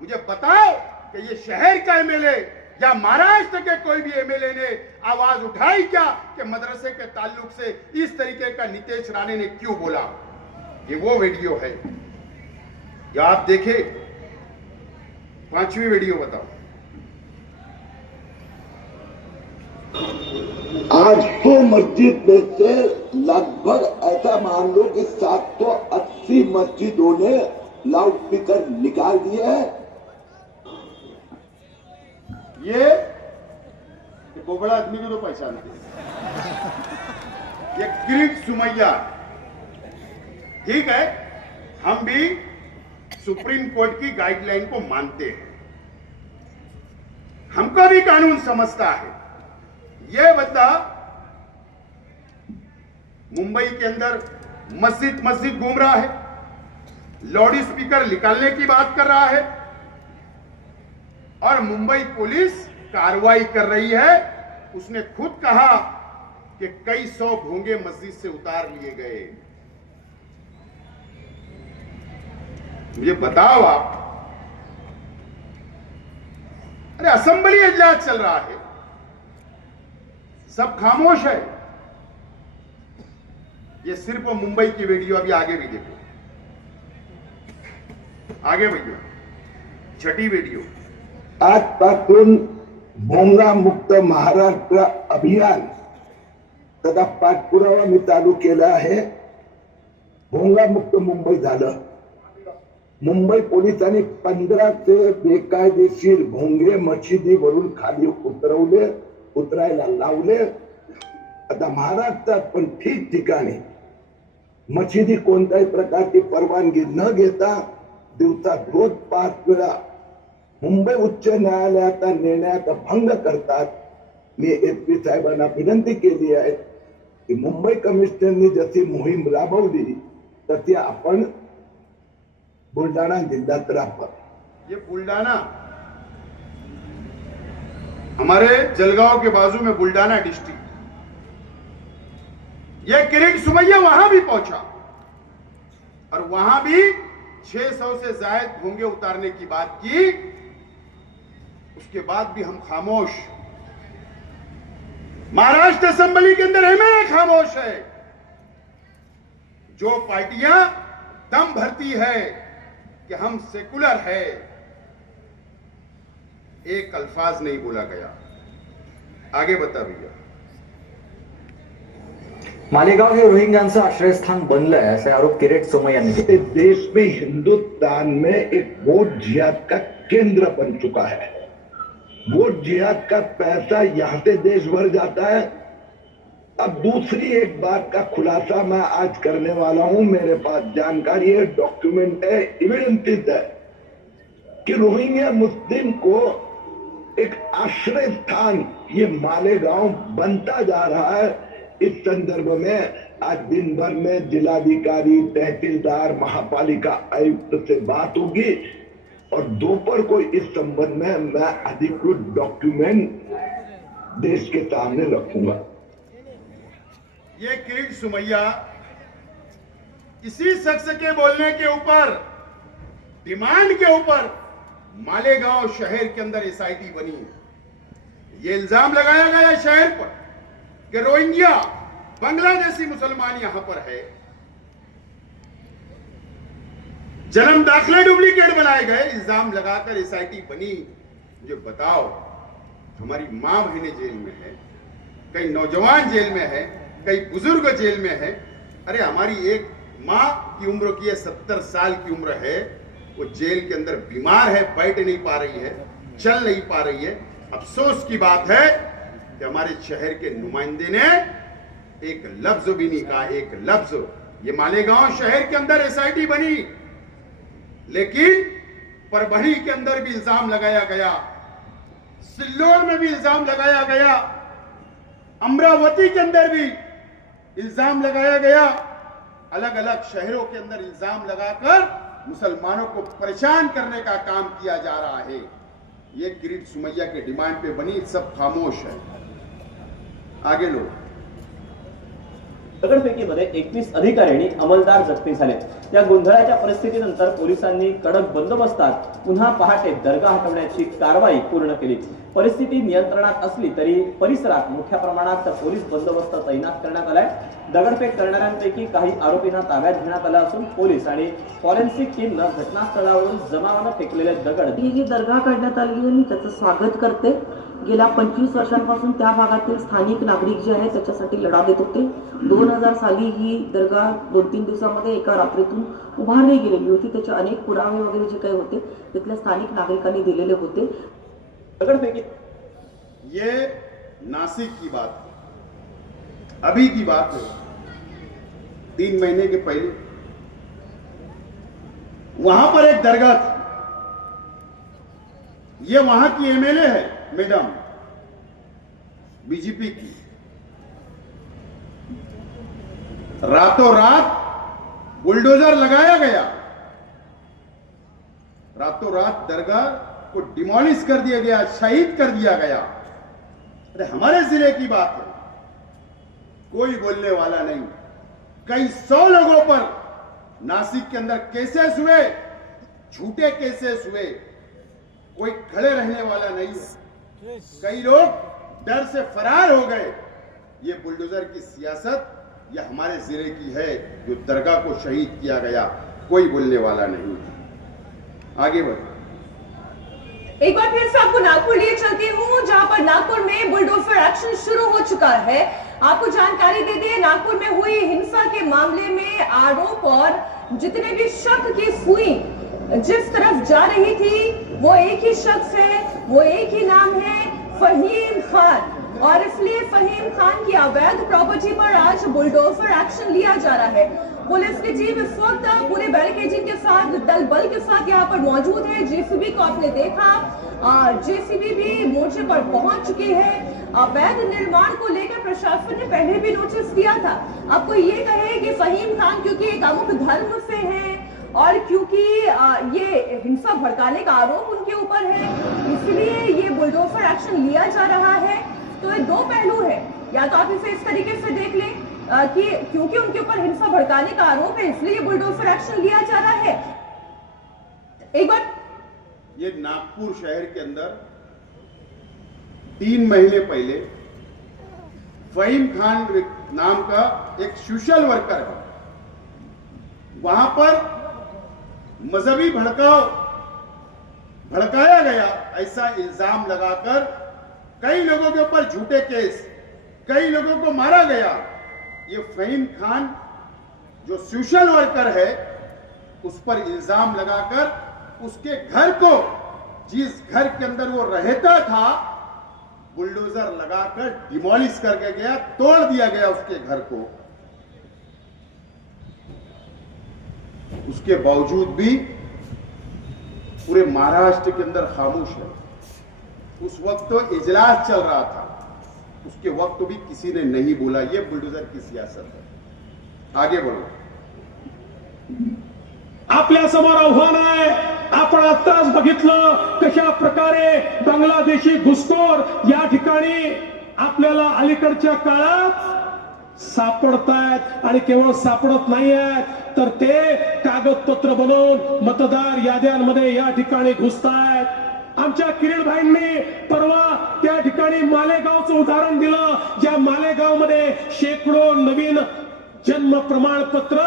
मुझे बताओ कि ये शहर का एमएलए या महाराष्ट्र के कोई भी एमएलए ने आवाज उठाई क्या कि मदरसे के ताल्लुक से इस तरीके का नीतीश राणे ने क्यों बोला? ये वो वीडियो है, या आप देखें 5वीं वीडियो बताओ। आज तो मस्जिद में से लगभग ऐसा मान लो कि 780 मस्जिदों ने लाउड स्पीकर निकाल दिए हैं। ये बोबड़ा आदमी को तो पहचानते हैं, ये किरीट सुमैया। ठीक है, हम भी सुप्रीम कोर्ट की गाइडलाइन को मानते हैं, हमको भी कानून समझता है। यह बंदा मुंबई के अंदर मस्जिद घूम रहा है, लाउड स्पीकर निकालने की बात कर रहा है और मुंबई पुलिस कार्रवाई कर रही है। उसने खुद कहा कि कई 100 भोंगे मस्जिद से उतार लिए गए। मुझे बताओ आप, अरे असेंबली इजलास चल रहा है, सब खामोश है। ये सिर्फ मुंबई की वीडियो, अभी आगे भी देखो, आगे भैया 6ठी वीडियो। आजपासून भोंगा मुक्त महाराष्ट्र अभियान त्याचा पाठपुरावा मी चालू केला आहे. भोंगा मुक्त मुंबई झालं. मुंबई पोलिसांनी 1500 बेकायदेशीर भोंगे मशिदीवरून खाली उतरायला लावले. आता महाराष्ट्रात पण ठिकठिकाणी मशिदी कोणत्याही प्रकारची परवानगी न घेता दिवसात रोज 5 वेळा मुंबई उच्च न्यायालयाचा निर्णयाचा भंग करतात. मी SP साहेबांना विनंती केली आहे की मुंबई कमिशनरनी जशी मोहीम राबवली तशी आपण बुलढाणा जिल्ह्यात राबवा. ये बुल्डाना हमारे जलगांव के बाजू में बुल्डाना डिस्ट्रिक्ट, ये किरीट सुमैया वहां भी पहुंचा और वहां भी 600 से ज्यादा भोंगे उतारने की बात की. उसके बाद भी हम खामोश. महाराष्ट्र असेंबली के अंदर एमएलए खामोश है. जो पार्टियां दम भरती है कि हम सेकुलर है, एक अल्फाज नहीं बोला गया. आगे बता भैया. मालेगाव हे रोहिंग्यांचं आश्रयस्थान बनलंय असे आरोप किरीट सोमय्या यांनी केले. देश में हिंदुस्तान में एक वोट जिहाद का केंद्र बन चुका है. वोट जिहाद का पैसा यहां से देश भर जाता है. अब दूसरी एक बात का खुलासा मैं आज करने वाला हूं. मेरे पास जानकारी है, डॉक्यूमेंट है, एविडेंसेस है कि रोहिंग्या मुस्लिम को एक आश्रय स्थान ये मालेगांव बनता जा रहा है. इस संदर्भ में आज दिन भर में जिलाधिकारी, तहसीलदार, महापालिका आयुक्त से बात होगी और दोपहर को इस संबंध में मैं अधिकृत डॉक्यूमेंट देश के सामने रखूंगा. ये किरीट सुमैया इसी शख्स के बोलने के ऊपर, डिमांड के ऊपर मालेगांव शहर के अंदर SIT बनी. ये इल्जाम लगाया गया शहर पर कि रोहिंग्या बांग्लादेशी मुसलमान यहां पर है. जन्म दाखले डुप्लीकेट बनाए गए, इल्जाम लगाकर SIT बनी. मुझे बताओ, हमारी मां बहनें जेल में है, कई नौजवान जेल में है, कई बुजुर्ग जेल में है. अरे हमारी एक मां की उम्र की है, 70 साल की उम्र है, वो जेल के अंदर बीमार है, बैठ नहीं पा रही है, चल नहीं पा रही है. अफसोस की बात है कि हमारे शहर के नुमाइंदे ने एक लफ्ज भी नहीं कहा, एक लफ्ज. ये मालेगांव शहर के अंदर SIT बनी, लेकिन परभणी के अंदर भी इल्जाम लगाया गया, सिल्लोर में भी इल्जाम लगाया गया, अमरावती के अंदर भी इल्जाम लगाया गया. अलग अलग शहरों के अंदर इल्जाम लगाकर मुसलमानों को परेशान करने का काम किया जा रहा है. ये किरीट सुमैया के डिमांड पे बनी, सब खामोश है. आगे लो. दगडफेकीमध्ये 21 अधिकारी आणि अंमलदार जखमी झाले. या गोंधळाच्या परिस्थितीनंतर पोलिसांनी कडक बंदोबस्तात पुन्हा पहाटे दर्गा हटवण्याची कारवाई पूर्ण केली. परिस्थिती नियंत्रणात असली तरी परिसरात मोठ्या प्रमाणात पोलीस बंदोबस्त तैनात करण्यात आलाय. दगडफेक करणाऱ्यांपैकी काही आरोपींना ताब्यात घेण्यात आलं असून पोलीस आणि फॉरेन्सिक टीमनं घटनास्थळावरून जमावानं फेकलेले दगड. ही जी दर्गा काढण्यात आली आहे मी त्याचं स्वागत करते. गेल्या 25 वर्षांपासून त्या भागातील स्थानिक नागरिक जे आहेत त्याच्यासाठी लढा देत होते. 2000 साली ही दर्गा 2-3 दिवसामध्ये एका रात्रीतून उभारली गेलेली होती. त्याचे अनेक पुरावे वगैरे जे काही होते तिथल्या स्थानिक नागरिकांनी दिलेले होते. दगडफेकी ये नासिक की बात है, अभी की बात है. 3 महीने के पहले वहां पर एक दरगाह थी. ये वहां की MLA है मैडम, BJP की. रातों रात बुलडोजर लगाया गया, रातों रात दरगाह को डिमोलिश कर दिया गया, शहीद कर दिया गया. अरे हमारे जिले की बात है, कोई बोलने वाला नहीं. कई 100 लोगों पर नासिक के अंदर केसेस हुए, झूठे केसेस हुए. कोई खड़े रहने वाला नहीं है. कई लोग डर से फरार हो गए. ये बुलडोजर की सियासत यह हमारे जिले की है, जो दरगाह को शहीद किया गया. कोई बोलने वाला नहीं. आगे बढ़ो. एक बार फिर से आपको नागपुर लिए चलती हूँ, जहां पर नागपुर में बुलडोजर एक्शन शुरू हो चुका है। आपको जानकारी दे दी, नागपुर में हुई हिंसा के मामले में आरोप और जितने भी शक की सुई जिस तरफ जा रही थी वो एक ही शख्स है, वो एक ही नाम है, फहीम खान। और इसलिए फहीम खान की अवैध प्रॉपर्टी पर आज बुलडोजर एक्शन लिया जा रहा है। पुलिस की टीम इस वक्त पूरे बैरिकेडिंग के साथ, दल बल के साथ यहाँ पर मौजूद है। जेसीबी को आपने देखा, जेसीबी भी मोर्चे पर पहुंच चुकी है। अवैध निर्माण को लेकर प्रशासन ने पहले भी नोटिस दिया था। आपको ये कहे कि फहीम खान क्योंकि एक अमुक धर्म से है और क्योंकि ये हिंसा भड़काने का आरोप उनके ऊपर है, इसलिए ये बुलडोजर एक्शन लिया जा रहा है। तो ये दो पहलू है, या तो आप इसे इस तरीके से देख लें कि क्योंकि उनके ऊपर हिंसा भड़काने का आरोप है इसलिए बुलडोजर एक्शन लिया जा रहा है। एक बार ये नागपुर शहर के अंदर 3 महीने पहले फहीम खान नाम का एक सोशल वर्कर है, वहां पर मजहबी भड़काया गया ऐसा इल्जाम लगाकर कई लोगों के ऊपर झूठे केस, कई लोगों को मारा गया। ये फहीम खान जो सोशल वर्कर है उस पर इल्जाम लगाकर उसके घर को, जिस घर के अंदर वो रहता था, बुलडोजर लगाकर डिमोलिश करके गया, तोड़ दिया गया उसके घर को। उसके बावजूद भी पूरे महाराष्ट्र के अंदर खामोश है। उस वक्त तो इजलास चल रहा था, उसके वक्त भी किसी ने नहीं बोला। ये बुलडोजर की सियासत है। आगे बढ़ो। आपल्या समोर आव्हान आहे। आपण आताच बघितलं कशा प्रकारे बांगलादेशी घुसखोर या ठिकाणी आपल्याला अलीकडच्या काळात सापडतायत आणि केवळ सापडत नाहीयेत तर ते कागदपत्र बनवून मतदार याद्यांमध्ये या ठिकाणी घुसतायत। आमच्या किरीट भाईंनी परवा त्या ठिकाणी मालेगावचं उदाहरण दिलं, ज्या मालेगावमध्ये शेकडो नवीन जन्म प्रमाणपत्र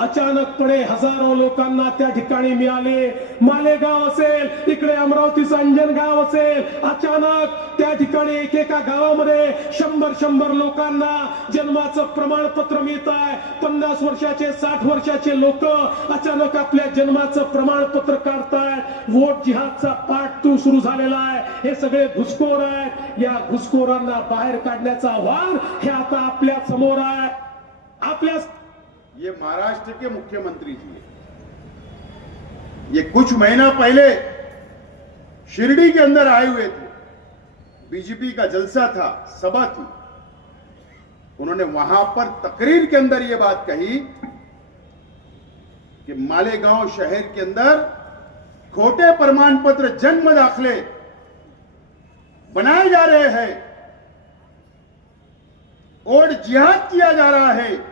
अचानकपणे हजारो लोकांना त्या ठिकाणी मिळाले। मालेगाव असेल, इकडे अमरावतीचं अंजनगाव असेल, अचानक त्या ठिकाणी एकेका गावामध्ये 100 लोकांना जन्माचं प्रमाणपत्र मिळत आहे। 50 वर्षाचे 60 वर्षाचे लोक अचानक आपल्या जन्माचं प्रमाणपत्र काढतायत। वोट जिहादचा पाठ तू सुरू झालेला आहे। हे सगळे घुसखोर आहेत। या घुसखोरांना बाहेर काढण्याचं आव्हान हे आता आपल्या समोर आहे। ये महाराष्ट्र के मुख्यमंत्री जी है। ये कुछ महीना पहले शिरडी के अंदर आए हुए थे, बीजेपी का जलसा था, सभा थी। उन्होंने वहां पर तकरीर के अंदर ये बात कही कि मालेगांव शहर के अंदर खोटे प्रमाण पत्र, जन्म दाखले बनाए जा रहे हैं और जिहाद किया जा रहा है।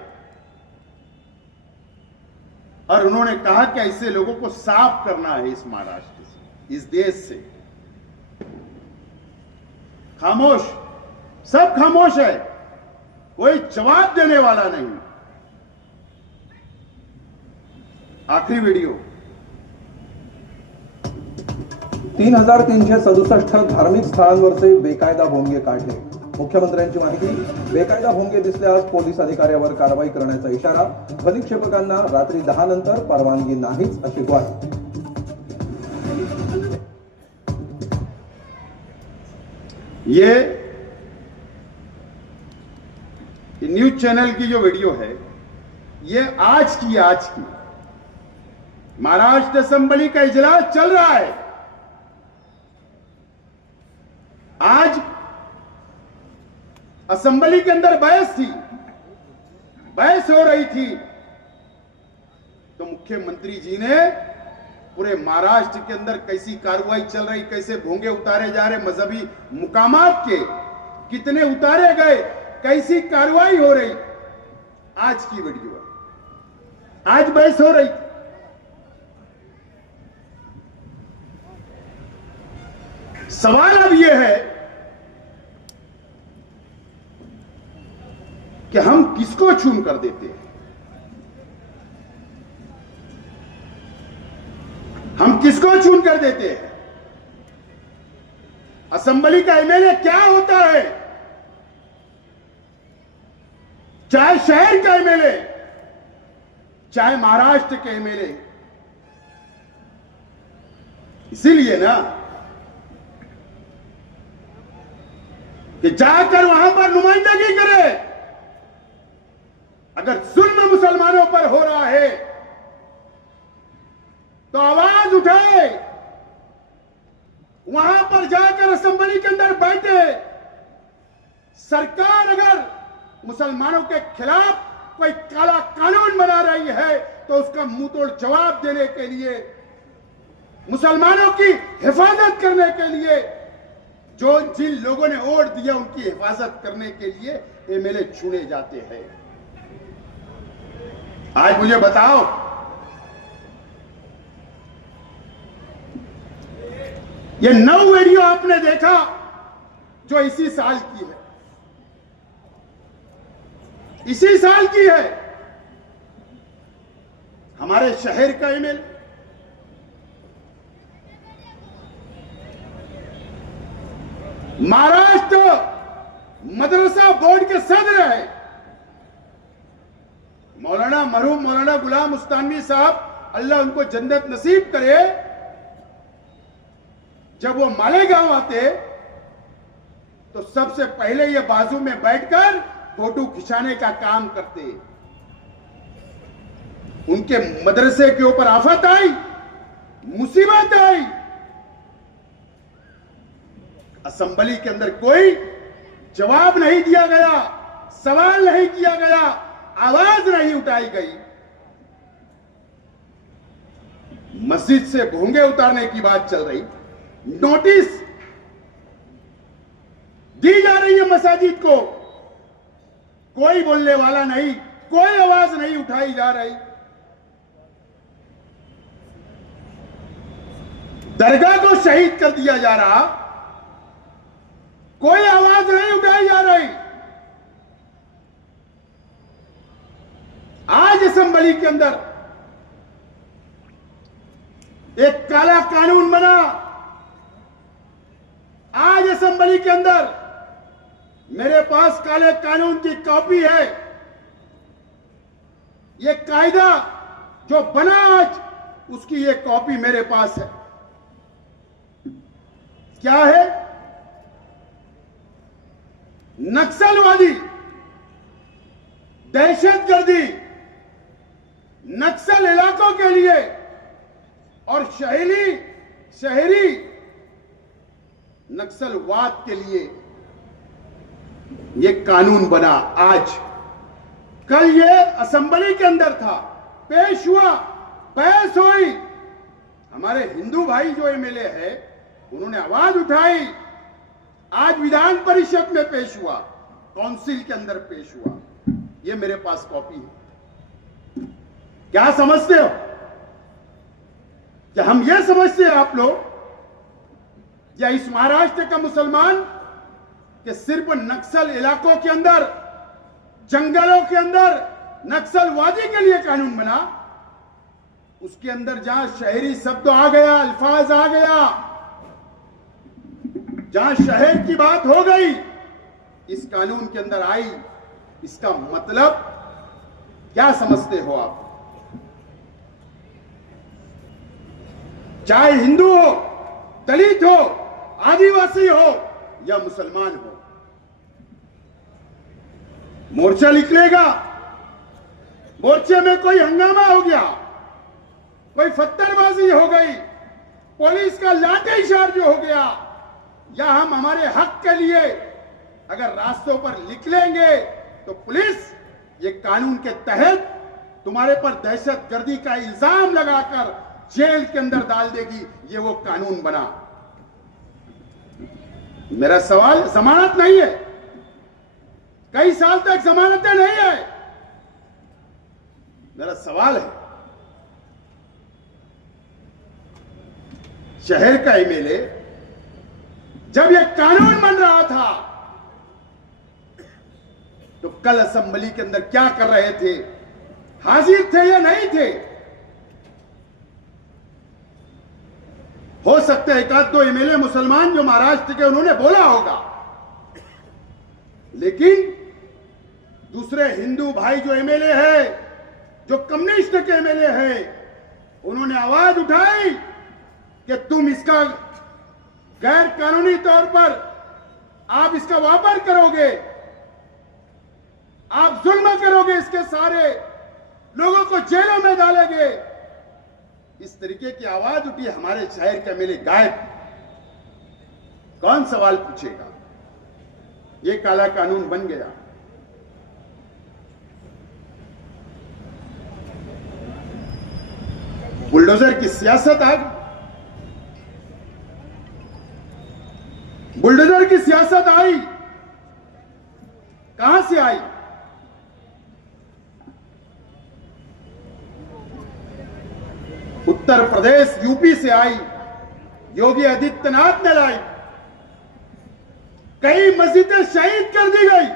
और उन्होंने कहा कि ऐसे लोगों को साफ करना है इस महाराष्ट्र से, इस देश से। खामोश, सब खामोश है, कोई जवाब देने वाला नहीं। आखिरी वीडियो। 3367 धार्मिक स्थळांवरचे बेकायदा भोंगे काढले। मुख्यमंत्र्यांची माहिती, बेकायदा भोंगे दिसल्यास पोलीस अधिकाऱ्यावर कारवाई करण्याचा इशारा। ध्वनिक्षेपकांना रात्री 10 नंतर परवानगी नाहीच अशी ग्वाही। ये न्यूज चैनल की जो वीडियो है ये आज की महाराष्ट्र असेंबली का इजलास चल रहा है। आज असेंबली के अंदर बहस हो रही थी, तो मुख्यमंत्री जी ने पूरे महाराष्ट्र के अंदर कैसी कार्रवाई चल रही, कैसे भोंगे उतारे जा रहे, मजहबी मुकामात के कितने उतारे गए, कैसी कार्रवाई हो रही, आज की वीडियो है। आज बहस हो रही। सवाल अब यह है कि हम किसको चुन कर देते हैं, हम किसको चुन कर देते हैं। असेंबली का एमएलए क्या होता है, चाहे शहर का एमएलए, चाहे महाराष्ट्र के एमएलए। इसीलिए ना कि जाकर वहां पर नुमाइंदगी करे। अगर जुल्म मुसलमानों पर हो रहा है तो आवाज उठाए, वहां पर जाकर असेंबली के अंदर बैठे। सरकार अगर मुसलमानों के खिलाफ कोई काला कानून बना रही है तो उसका मुंहतोड़ जवाब देने के लिए, मुसलमानों की हिफाजत करने के लिए, जो जिन लोगों ने वोट दिया उनकी हिफाजत करने के लिए एमएलए चुने जाते हैं। आज मुझे बताओ, ये 9 वीडियो आपने देखा जो इसी साल की है, इसी साल की है। हमारे शहर का एमएलए, महाराष्ट्र मदरसा बोर्ड के सदर है मौलाना मरहूम मौलाना गुलाम उस्तानवी साहब, अल्लाह उनको जन्नत नसीब करे। जब वो मालेगांव आते तो सबसे पहले ये बाजू में बैठकर फोटो खिंचाने का काम करते। उनके मदरसे के ऊपर आफत आई, मुसीबत आई, असेंबली के अंदर कोई जवाब नहीं दिया गया, सवाल नहीं किया गया, आवाज नहीं उठाई गई। मस्जिद से भोंगे उतारने की बात चल रही, नोटिस दी जा रही है मसाजिद को, कोई बोलने वाला नहीं, कोई आवाज नहीं उठाई जा रही। दरगाह को शहीद कर दिया जा रहा, कोई आवाज नहीं उठाई जा रही। आज असेंबली के अंदर एक काला कानून बना। आज असेंबली के अंदर मेरे पास काले कानून की कॉपी है। ये कायदा जो बना आज, उसकी ये कॉपी मेरे पास है। क्या है? नक्सलवादी, दहशतगर्दी, नक्सल इलाकों के लिए और शहरी नक्सलवाद के लिए यह कानून बना। आज कल ये असेंबली के अंदर था, पेश हुआ, बहस हुई। हमारे हिंदू भाई जो एमएलए है उन्होंने आवाज उठाई। आज विधान परिषद में पेश हुआ, काउंसिल के अंदर पेश हुआ। ये मेरे पास कॉपी है। क्या समझते हो? क्या हम ये समझते हैं आप लोग या इस महाराष्ट्र का मुसलमान कि सिर्फ नक्सल इलाकों के अंदर, जंगलों के अंदर नक्सलवादी के लिए कानून बना? उसके अंदर जहां शहरी शब्द आ गया, अल्फाज आ गया, जहां शहर की बात हो गई, इस कानून के अंदर आई। इसका मतलब क्या समझते हो आप? चाहे हिंदू हो, दलित हो, आदिवासी हो या मुसलमान हो, मोर्चा निकलेगा, मोर्चे में कोई हंगामा हो गया, कोई पत्थरबाजी हो गई, पुलिस का लाठीचार्ज जो हो गया, या हम हमारे हक के लिए अगर रास्तों पर निकलेंगे तो पुलिस ये कानून के तहत तुम्हारे पर दहशतगर्दी का इल्जाम लगाकर जेल के अंदर डाल देगी। ये वो कानून बना। मेरा सवाल, जमानत नहीं है, कई साल तक जमानतें नहीं है। मेरा सवाल है, शहर का एमएलए जब यह कानून बन रहा था तो कल असेंबली के अंदर क्या कर रहे थे? हाजिर थे या नहीं थे? हो सकते हैं एक आध दो एमएलए मुसलमान जो महाराष्ट्र के उन्होंने बोला होगा, लेकिन दूसरे हिंदू भाई जो एमएलए है, जो कम्युनिस्ट के एमएलए है, उन्होंने आवाज उठाई कि तुम इसका गैर कानूनी तौर पर आप इसका व्यापार करोगे, आप जुल्म करोगे, इसके सारे लोगों को जेलों में डालेंगे। इस तरीके की आवाज उठी, हमारे शहर के एमएलए गायब। कौन सवाल पूछेगा? ये काला कानून बन गया। बुलडोजर की सियासत आ गई। बुलडोजर की सियासत आई, कहां से आई? उत्तर प्रदेश, यूपी से आई। योगी आदित्यनाथ ने लाई। कई मस्जिदें शहीद कर दी गई,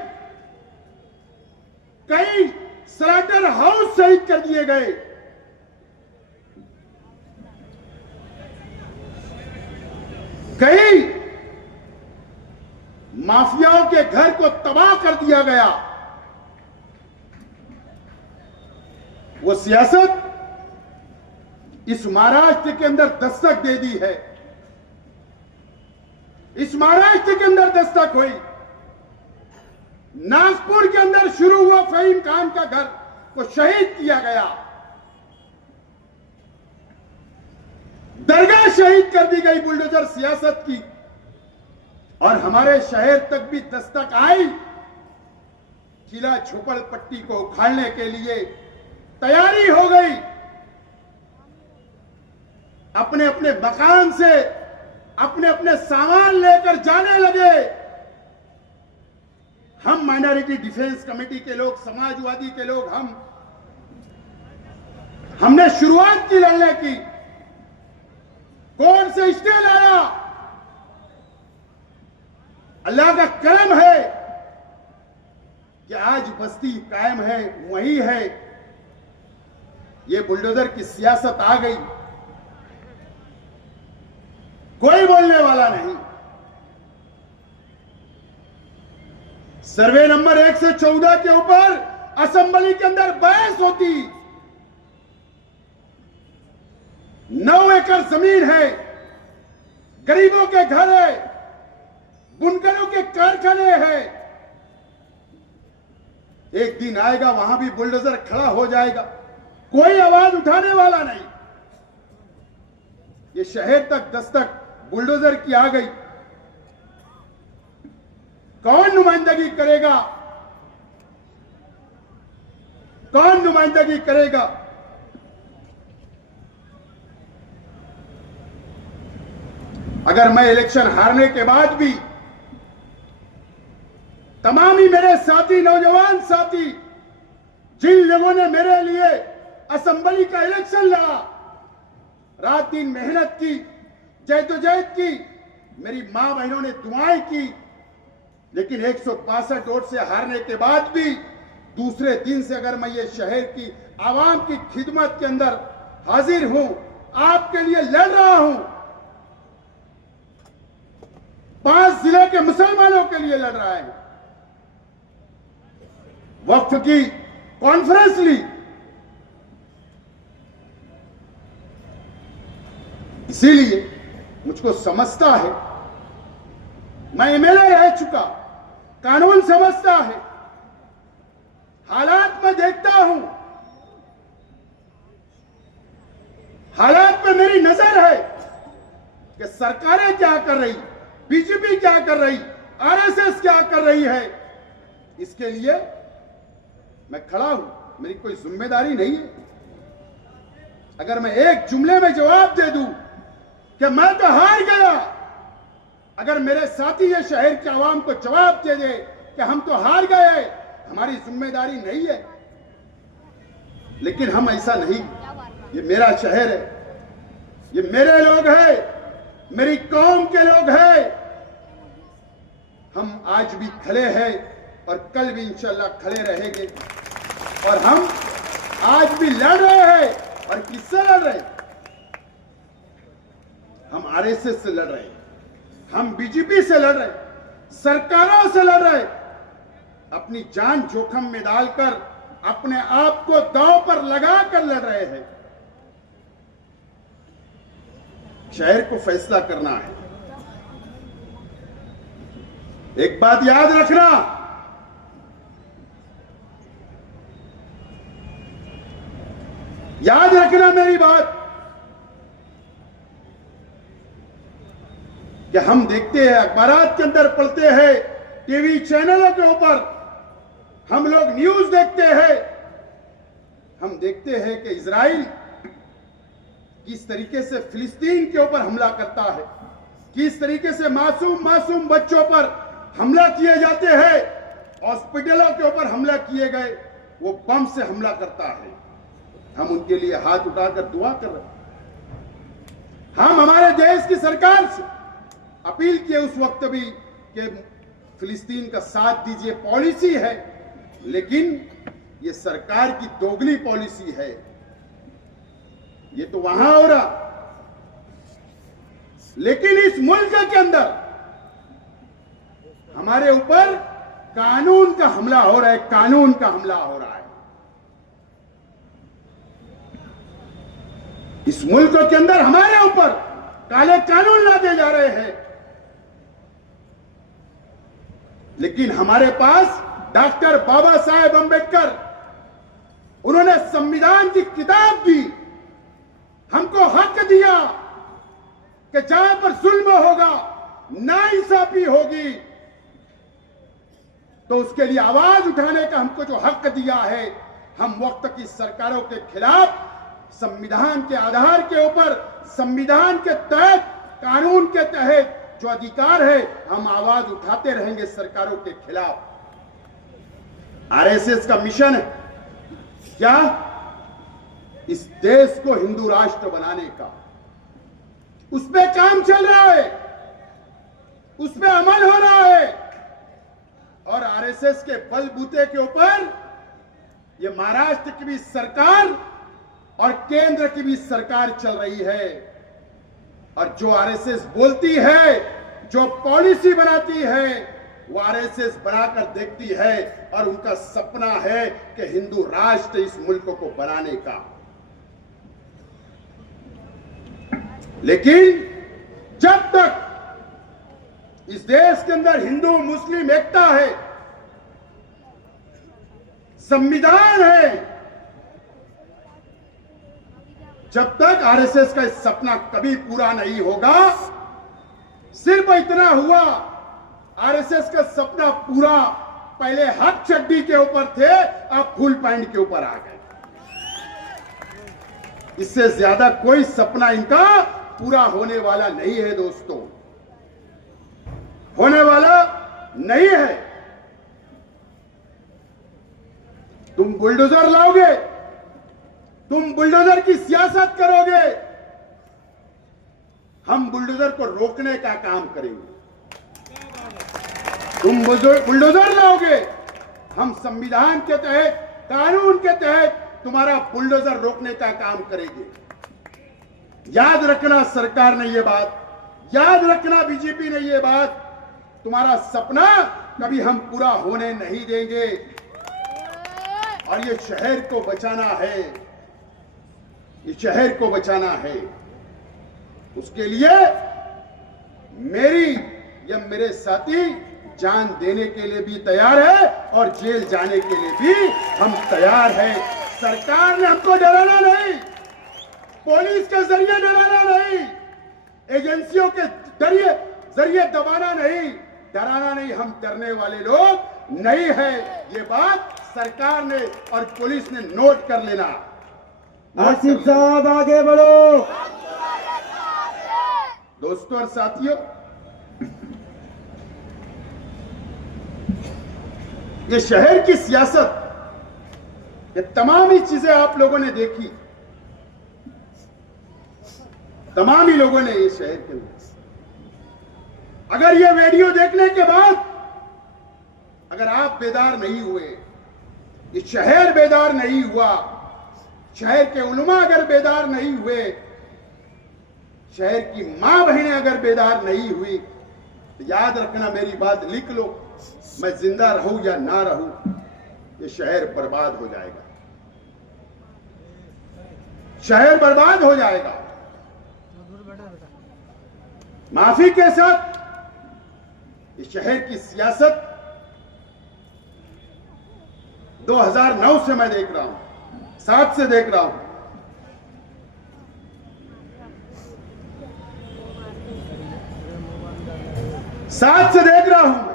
कई स्लाटर हाउस शहीद कर दिए गए। कई माफियाओं के घर को तबाह कर दिया गया। वो सियासत इस महाराष्ट्र के अंदर दस्तक दे दी है। इस महाराष्ट्र के अंदर दस्तक हुई। नागपुर के अंदर शुरू हुआ फहीम खान का घर को शहीद किया गया, दरगाह शहीद कर दी गई बुलडोजर सियासत की। और हमारे शहर तक भी दस्तक आई। किला झोपड़पट्टी को उखाड़ने के लिए तैयारी हो गई। अपने अपने मकान से अपने अपने सामान लेकर जाने लगे। हम माइनॉरिटी डिफेंस कमेटी के लोग, समाजवादी के लोग, हमने शुरुआत की लड़ने की। कोर्ट से स्टे लाया। अल्लाह का करम है कि आज बस्ती कायम है, वही है। ये बुलडोजर की सियासत आ गई, कोई बोलने वाला नहीं। सर्वे नंबर 114 के ऊपर असेंबली के अंदर बहस होती। 9 एकड़ जमीन है, गरीबों के घर है, बुनकरों के कारखाने हैं। एक दिन आएगा वहां भी बुलडोजर खड़ा हो जाएगा, कोई आवाज उठाने वाला नहीं। ये शहर तक दस्तक बुलडोजर की आ गई। कौन नुमाइंदगी करेगा? कौन नुमाइंदगी करेगा? अगर मैं इलेक्शन हारने के बाद भी तमाम ही मेरे साथी, नौजवान साथी, जिन लोगों ने मेरे लिए असेंबली का इलेक्शन लड़ा, रात दिन मेहनत की, जद्दोजहद की, मेरी मां बहनों ने दुआएं की, लेकिन 162 वोट से हारने के बाद भी दूसरे दिन से अगर मैं ये शहर की आवाम की खिदमत के अंदर हाजिर हूं, आपके लिए लड़ रहा हूं, 5 जिले के मुसलमानों के लिए लड़ रहा है। वक्फ की कॉन्फ्रेंस ली, इसीलिए मुझको समझता है, मैं एमएलए रह चुका, कानून समझता है, हालात में देखता हूं, हालात में मेरी नजर है कि सरकारें क्या कर रही, बीजेपी क्या कर रही, आरएसएस क्या कर रही है। इसके लिए मैं खड़ा हूं, मेरी कोई जिम्मेदारी नहीं है। अगर मैं एक जुमले में जवाब दे दूं कि मैं तो हार गया, अगर मेरे साथी ये शहर के आवाम को जवाब दे दे कि हम तो हार गए, हमारी जिम्मेदारी नहीं है। लेकिन हम ऐसा नहीं, ये मेरा शहर है, ये मेरे लोग हैं, मेरी कौम के लोग हैं। हम आज भी खड़े हैं और कल भी इंशाल्लाह खड़े रहेंगे। और हम आज भी लड़ रहे हैं। और किससे लड़ रहे हैं? हम आरएसएस से लड़ रहे हैं, हम बीजेपी से लड़ रहे हैं, सरकारों से लड़ रहे हैं, अपनी जान जोखिम में डालकर अपने आप को दांव पर लगाकर लड़ रहे हैं। शहर को फैसला करना है। एक बात याद रखना, याद रखना मेरी बात, कि हम देखते हैं, अखबारात के अंदर पढ़ते हैं, टीवी चैनलों के ऊपर हम लोग न्यूज देखते हैं, हम देखते हैं कि इजराइल किस तरीके से फिलिस्तीन के ऊपर हमला करता है, किस तरीके से मासूम बच्चों पर हमला किए जाते हैं, हॉस्पिटलों के ऊपर हमला किए गए, वो बम से हमला करता है। हम उनके लिए हाथ उठाकर दुआ कर रहे हैं। हम हमारे देश की सरकार से अपील किए उस वक्त भी कि फिलिस्तीन का साथ दीजिए, पॉलिसी है, लेकिन ये सरकार की दोगली पॉलिसी है। ये तो वहां हो रहा, लेकिन इस मुल्क के अंदर हमारे ऊपर कानून का हमला हो रहा है, कानून का हमला हो रहा है। इस मुल्क के अंदर हमारे ऊपर काले कानून लादे जा रहे हैं, लेकिन हमारे पास डॉक्टर बाबा साहेब अंबेडकर, उन्होंने संविधान की किताब दी, हमको हक दिया कि जहां पर जुल्म होगा, नाइंसाफी होगी, तो उसके लिए आवाज उठाने का हमको जो हक दिया है, हम वक्त की सरकारों के खिलाफ संविधान के आधार के ऊपर, संविधान के तहत, कानून के तहत जो अधिकार है, हम आवाज उठाते रहेंगे सरकारों के खिलाफ। आरएसएस का मिशन है क्या? इस देश को हिंदू राष्ट्र बनाने का, उस पे काम चल रहा है, उस पे अमल हो रहा है, और आरएसएस के बलबूते के ऊपर ये महाराष्ट्र की भी सरकार और केंद्र की भी सरकार चल रही है। और जो आरएसएस बोलती है, जो पॉलिसी बनाती है, वो आरएसएस बनाकर देखती है, और उनका सपना है कि हिंदू राष्ट्र इस मुल्क को बनाने का। लेकिन जब तक इस देश के अंदर हिंदू मुस्लिम एकता है, संविधान है, जब तक आरएसएस का इस सपना कभी पूरा नहीं होगा। सिर्फ इतना हुआ, आरएसएस का सपना पूरा, पहले हाफ चड्डी के ऊपर थे, अब फुल पैंट के ऊपर आ गए। इससे ज्यादा कोई सपना इनका पूरा होने वाला नहीं है दोस्तों, होने वाला नहीं है। तुम बुलडोजर लाओगे, तुम बुलडोजर की सियासत करोगे, हम बुलडोजर को रोकने का काम करेंगे। तुम बुलडोजर लाओगे, हम संविधान के तहत, कानून के तहत तुम्हारा बुलडोजर रोकने का काम करेंगे। याद रखना सरकार ने ये बात, याद रखना बीजेपी ने ये बात, तुम्हारा सपना कभी हम पूरा होने नहीं देंगे। और ये शहर को बचाना है, ये शहर को बचाना है। उसके लिए मेरी या मेरे साथी जान देने के लिए भी तैयार है, और जेल जाने के लिए भी हम तैयार हैं। सरकार ने हमको डराना नहीं, पुलिस के जरिए डराना नहीं, एजेंसियों के जरिए दबाना नहीं, डराना नहीं। हम डरने वाले लोग नहीं है, ये बात सरकार ने और पुलिस ने नोट कर लेना। आसिफ साहब आगे बढ़ो। दोस्तों और साथियों, ये शहर की सियासत, ये तमाम ही चीजें आप लोगों ने देखी, तमाम ही लोगों ने ये शहर के अंदर, अगर ये वीडियो देखने के बाद अगर आप बेदार नहीं हुए, ये शहर बेदार नहीं हुआ, शहर के उलमा अगर बेदार नहीं हुए, शहर की मां बहनें अगर बेदार नहीं हुई तो याद रखना, मेरी बात लिख लो, मैं जिंदा रहूं या ना रहूं, ये शहर बर्बाद हो जाएगा, शहर बर्बाद हो जाएगा। माफी के साथ ये शहर की सियासत 2009 से मैं देख रहा हूं, 7 से देख रहा हूं। साथ से देख रहा हूं।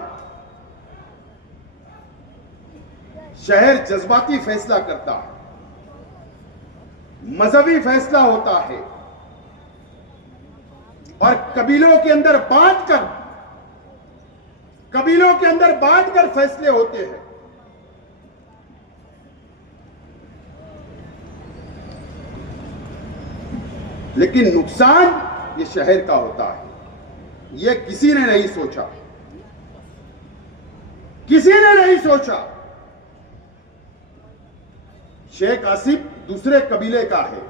शहर जज्बाती फैसला करता है, मजहबी फैसला होता है और कबीलों के अंदर बांटकर फैसले होते हैं। लेकिन नुकसान ये शहर का होता है, ये किसी ने नहीं सोचा, किसी ने नहीं सोचा। शेख आसिफ दूसरे कबीले का है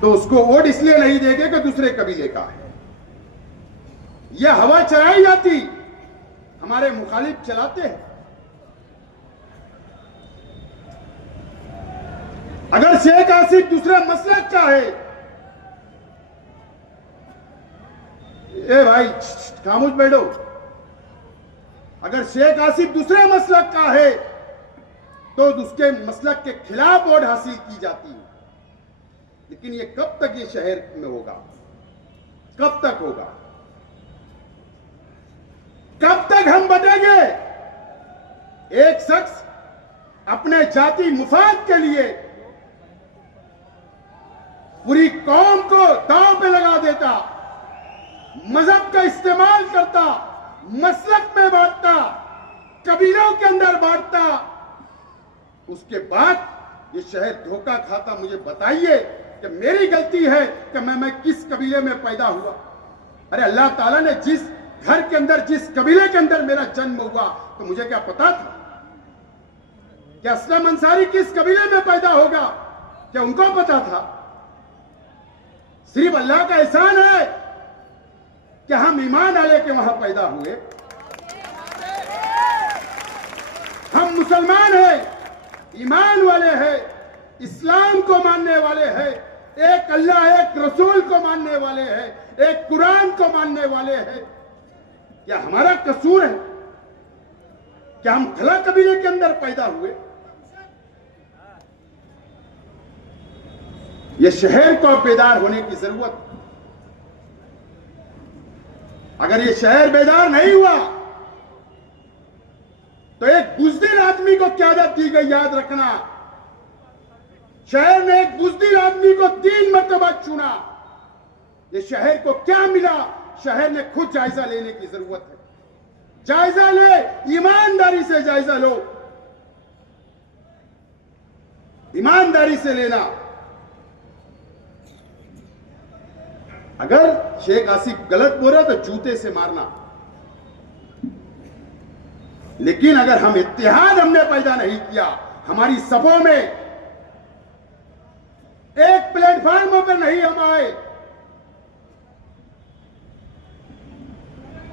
तो उसको वोट इसलिए नहीं देंगे कि दूसरे कबीले का है। यह हवा चलाई जाती, हमारे मुखालिफ चलाते हैं। अगर शेख आसिफ दूसरा मसलक का है, ए भाई खामोश बैठो, अगर शेख आसिफ दूसरे मसलक का है तो उसके मसलक के खिलाफ वोट हासिल की जाती है। लेकिन ये कब तक ये शहर में होगा, कब तक होगा, कब तक हम बटेंगे? एक शख्स अपने जाति मुफाद के लिए पूरी कौम को दांव पे लगा देता, मजहब का इस्तेमाल करता, मसलक में बांटता, कबीलों के अंदर बांटता, उसके बाद ये शहर धोखा खाता। मुझे बताइए कि मेरी गलती है कि मैं किस कबीले में पैदा हुआ? अरे अल्लाह ताला ने जिस घर के अंदर, जिस कबीले के अंदर मेरा जन्म हुआ, तो मुझे क्या पता था कि असलम अंसारी किस कबीले में पैदा होगा? क्या उनको पता था? सिर्फ अल्लाह का एहसान है कि हम ईमान वाले के वहां पैदा हुए। हम मुसलमान हैं, ईमान वाले हैं, इस्लाम को मानने वाले हैं, एक अल्लाह एक रसूल को मानने वाले हैं, एक कुरान को मानने वाले हैं। क्या हमारा कसूर है क्या हम खला कबीले के अंदर पैदा हुए? यह शहर को बेदार होने की जरूरत। अगर ये शहर बेदार नहीं हुआ तो एक बुज़दिल आदमी को क़यादत दी गई, याद रखना। शहर ने एक बुज़दिल आदमी को 3 मरतबा चुना। ये शहर को क्या मिला, शहर ने खुद जायजा लेने की जरूरत है। जायजा ले, ईमानदारी से जायजा लो, ईमानदारी से लेना। अगर शेख आसिफ गलत बोला तो जूते से मारना, लेकिन अगर हम इत्तेहाद हमने पैदा नहीं किया, हमारी सभों में एक प्लेटफॉर्म पर नहीं हम आए,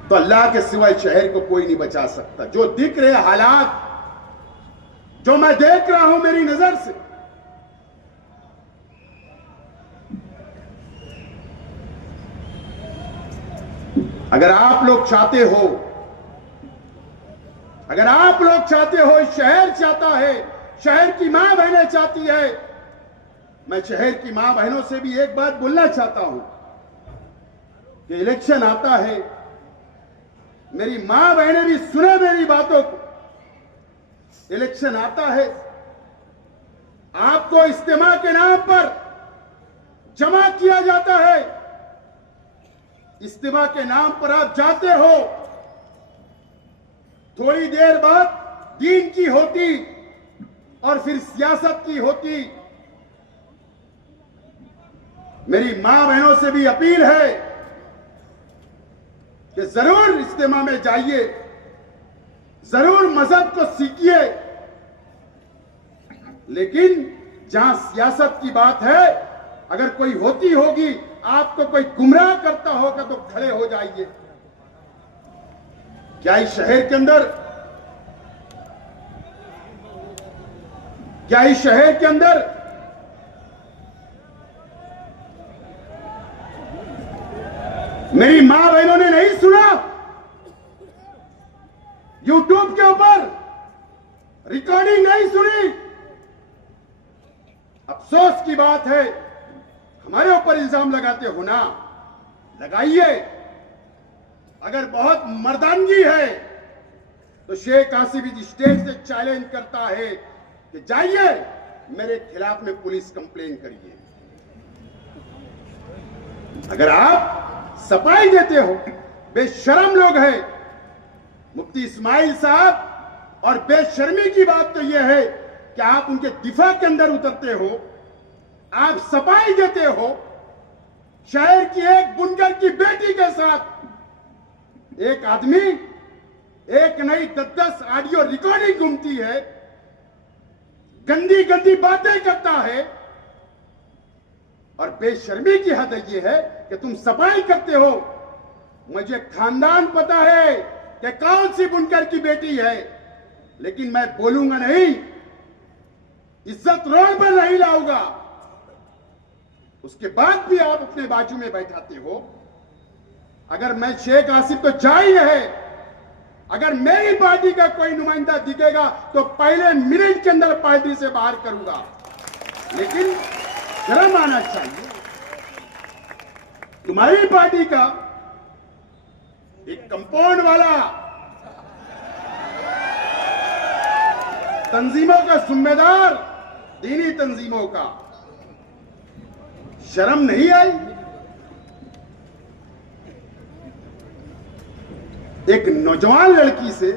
तो अल्लाह के सिवाय शहर को कोई नहीं बचा सकता। जो दिख रहे हालात, जो मैं देख रहा हूं मेरी नजर से, अगर आप लोग चाहते हो, अगर आप लोग चाहते हो, शहर चाहता है, शहर की मां बहनें चाहती है, मैं शहर की मां बहनों से भी एक बात बोलना चाहता हूं कि इलेक्शन आता है, मेरी मां बहनें भी सुने मेरी बातों को। इलेक्शन आता है, आपको इज्तिमा के नाम पर जमा किया जाता है, इज्तिमा के नाम पर आप जाते हो, थोड़ी देर बाद दीन की होती और फिर सियासत की होती। मेरी मां बहनों से भी अपील है कि जरूर इज्तिमा में जाइए, जरूर मजहब को सीखिए, लेकिन जहां सियासत की बात है, अगर कोई होती होगी, आपको कोई गुमराह करता होगा तो खड़े हो जाइए। क्या इस शहर के अंदर मेरी मां बहनों ने नहीं सुना? यूट्यूब के ऊपर रिकॉर्डिंग नहीं सुनी? अफसोस की बात है, हमारे ऊपर इल्जाम लगाते हो ना, लगाइए। अगर बहुत मर्दानगी है तो शेख आसिफ इस स्टेज से चैलेंज करता है कि जाइए मेरे खिलाफ में पुलिस कंप्लेन करिए। अगर आप सफाई देते हो, बेशर्म लोग हैं। मुफ्ती इस्माइल साहब, और बेशर्मी की बात तो यह है कि आप उनके दिफा के अंदर उतरते हो, आप सफाई देते हो। शहर की एक बुनकर की बेटी के साथ एक आदमी एक नई 10-10 ऑडियो रिकॉर्डिंग घूमती है, गंदी गंदी बातें करता है, और बेशर्मी की हद यह है कि तुम सफाई करते हो। मुझे खानदान पता है कि कौन सी बुनकर की बेटी है, लेकिन मैं बोलूंगा नहीं, इज्जत रोड पर नहीं लाऊंगा। उसके बाद भी आप अपने बाजू में बैठाते हो। अगर मैं शेख आसिफ तो जा ही रहे, अगर मेरी पार्टी का कोई नुमाइंदा दिखेगा तो पहले मिनट के अंदर पार्टी से बाहर करूंगा। लेकिन शर्म आना चाहिए। तुम्हारी पार्टी का एक कंपाउंड वाला तंजीमों का जिम्मेदार, दीनी तंजीमों का, शर्म नहीं आई? एक नौजवान लड़की से,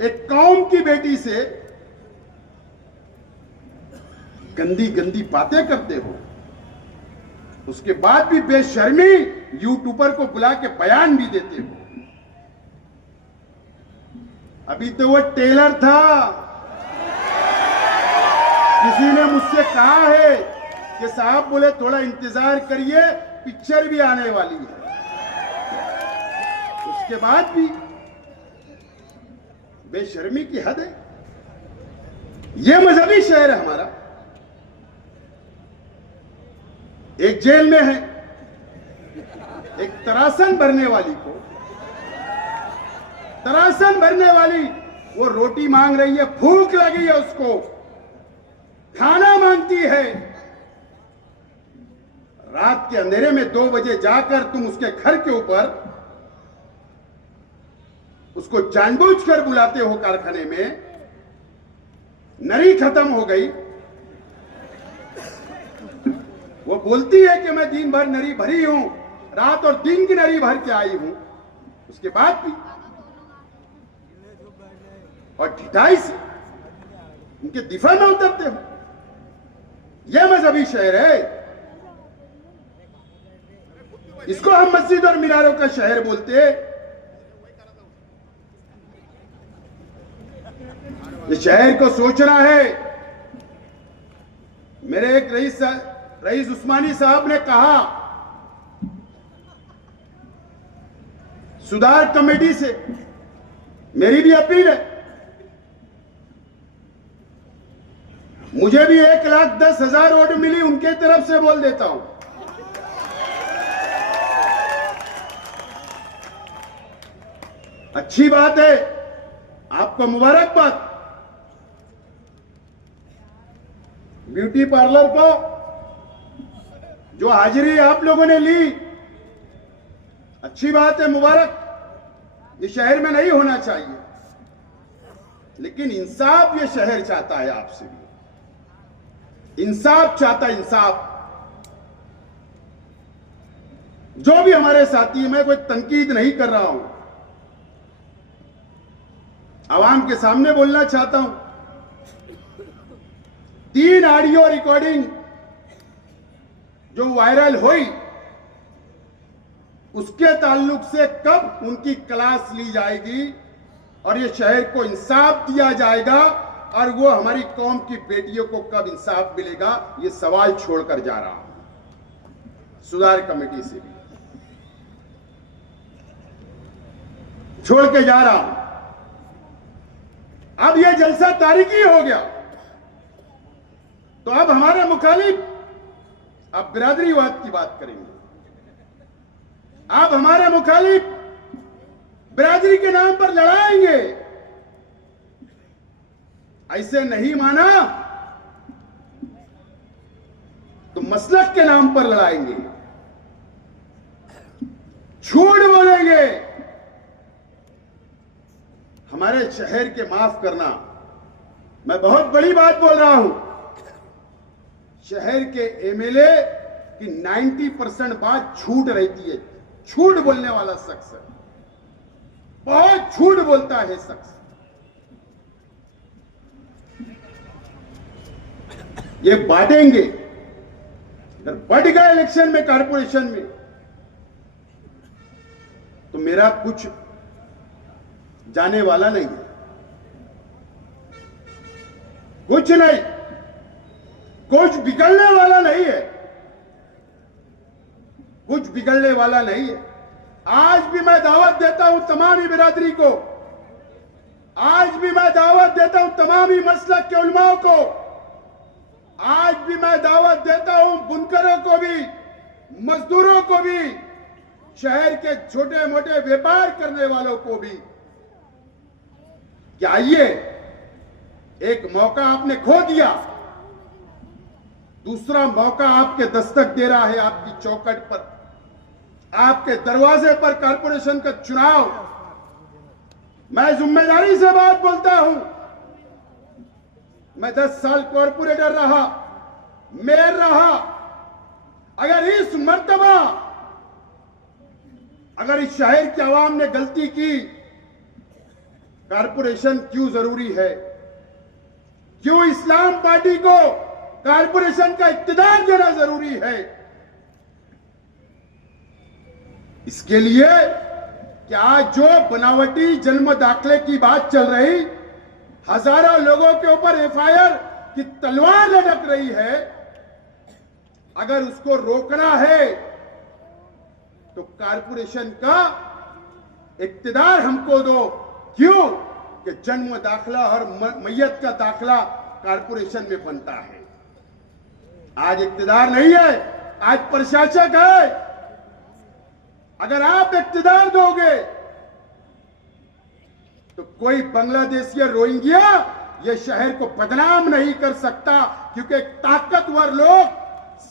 एक कौम की बेटी से गंदी गंदी बातें करते हो, उसके बाद भी बेशर्मी यूट्यूबर को बुला के बयान भी देते हो। अभी तो वो टेलर था, किसी ने मुझसे कहा है कि साहब बोले थोड़ा इंतजार करिए, पिक्चर भी आने वाली है। उसके बाद भी बेशर्मी की हद है। यह मजहबी शहर है हमारा। एक जेल में है, एक तरासन भरने वाली को, तरासन भरने वाली वो रोटी मांग रही है, भूख लगी है, उसको खाना मांगती है। रात के अंधेरे में 2 बजे जाकर तुम उसके घर के ऊपर उसको जानबूझकर बुलाते हो कारखाने में। नरी खत्म हो गई, वो बोलती है कि मैं दिन भर नरी भरी हूं, रात और दिन की नरी भर के आई हूं। उसके बाद भी और ढिठाई से उनके दिफा में उतरते हो। यह मजहबी शहर है, इसको हम मस्जिद और मीनारों का शहर बोलते हैं। इस शहर को सोचना है। मेरे एक रईस उस्मानी साहब ने कहा, सुधार कमेटी से मेरी भी अपील है, मुझे भी 1,10,000 वोट मिली, उनके तरफ से बोल देता हूं। अच्छी बात है, आपको मुबारकबाद। ब्यूटी पार्लर को जो हाजिरी आप लोगों ने ली, अच्छी बात है, मुबारक। ये शहर में नहीं होना चाहिए, लेकिन इंसाफ ये शहर चाहता है, आपसे भी इंसाफ चाहता है, इंसाफ। जो भी हमारे साथी हैं, मैं कोई तनकीद नहीं कर रहा हूं, आवाम के सामने बोलना चाहता हूं। 3 ऑडियो रिकॉर्डिंग जो वायरल हुई, उसके ताल्लुक से कब उनकी क्लास ली जाएगी और ये शहर को इंसाफ दिया जाएगा, और वो हमारी कौम की बेटियों को कब इंसाफ मिलेगा, ये सवाल छोड़कर जा रहा हूं। सुधार कमेटी से भी छोड़ के जा रहा हूं। अब ये जलसा तारीखी हो गया, तो अब हमारे मुखालिफ अब बिरादरीवाद की बात करेंगे। अब हमारे मुखालिफ बिरादरी के नाम पर लड़ाएंगे। ऐसे नहीं माना तो मसलक के नाम पर लड़ाएंगे, झूठ बोलेंगे। हमारे शहर के, माफ करना मैं बहुत बड़ी बात बोल रहा हूं, शहर के एमएलए की 90% बात झूठ रहती है। झूठ बोलने वाला शख्स है, बहुत झूठ बोलता है शख्स। ये बांटेंगे, अगर बढ़ गए इलेक्शन में, कारपोरेशन में, तो मेरा कुछ जाने वाला नहीं है, कुछ नहीं, कुछ बिगड़ने वाला नहीं है, कुछ बिगड़ने वाला नहीं है। आज भी मैं दावत देता हूं तमाम ही बिरादरी को, आज भी मैं दावत देता हूं तमाम ही मसलक के उलमाओं को, आज भी मैं दावत देता हूं बुनकरों को भी, मजदूरों को भी, शहर के छोटे मोटे व्यापार करने वालों को भी, कि आइए, एक मौका आपने खो दिया, दूसरा मौका आपके दस्तक दे रहा है, आपकी चौखट पर, आपके दरवाजे पर कारपोरेशन का चुनाव। मैं जिम्मेदारी से बात बोलता हूं, मैं 10 साल कॉर्पोरेटर रहा, मेयर रहा। अगर इस मर्तबा, अगर इस शहर के आवाम ने गलती की, कारपोरेशन क्यों जरूरी है, क्यों इस्लाम पार्टी को कारपोरेशन का इक्तिदार देना जरूरी है, इसके लिए कि आज जो बनावटी जन्म दाखिले की बात चल रही, हजारों लोगों के ऊपर एफआईआर की तलवार लटक रही है, अगर उसको रोकना है तो कारपोरेशन का इक्तिदार हमको दो। क्यों कि जन्म दाखिला और मैयत का दाखिला कारपोरेशन में बनता है। आज इक्तिदार नहीं है, आज प्रशासक है। अगर आप इक्तिदार दोगे तो कोई बांग्लादेशी या रोहिंग्या ये शहर को बदनाम नहीं कर सकता, क्योंकि ताकतवर लोग,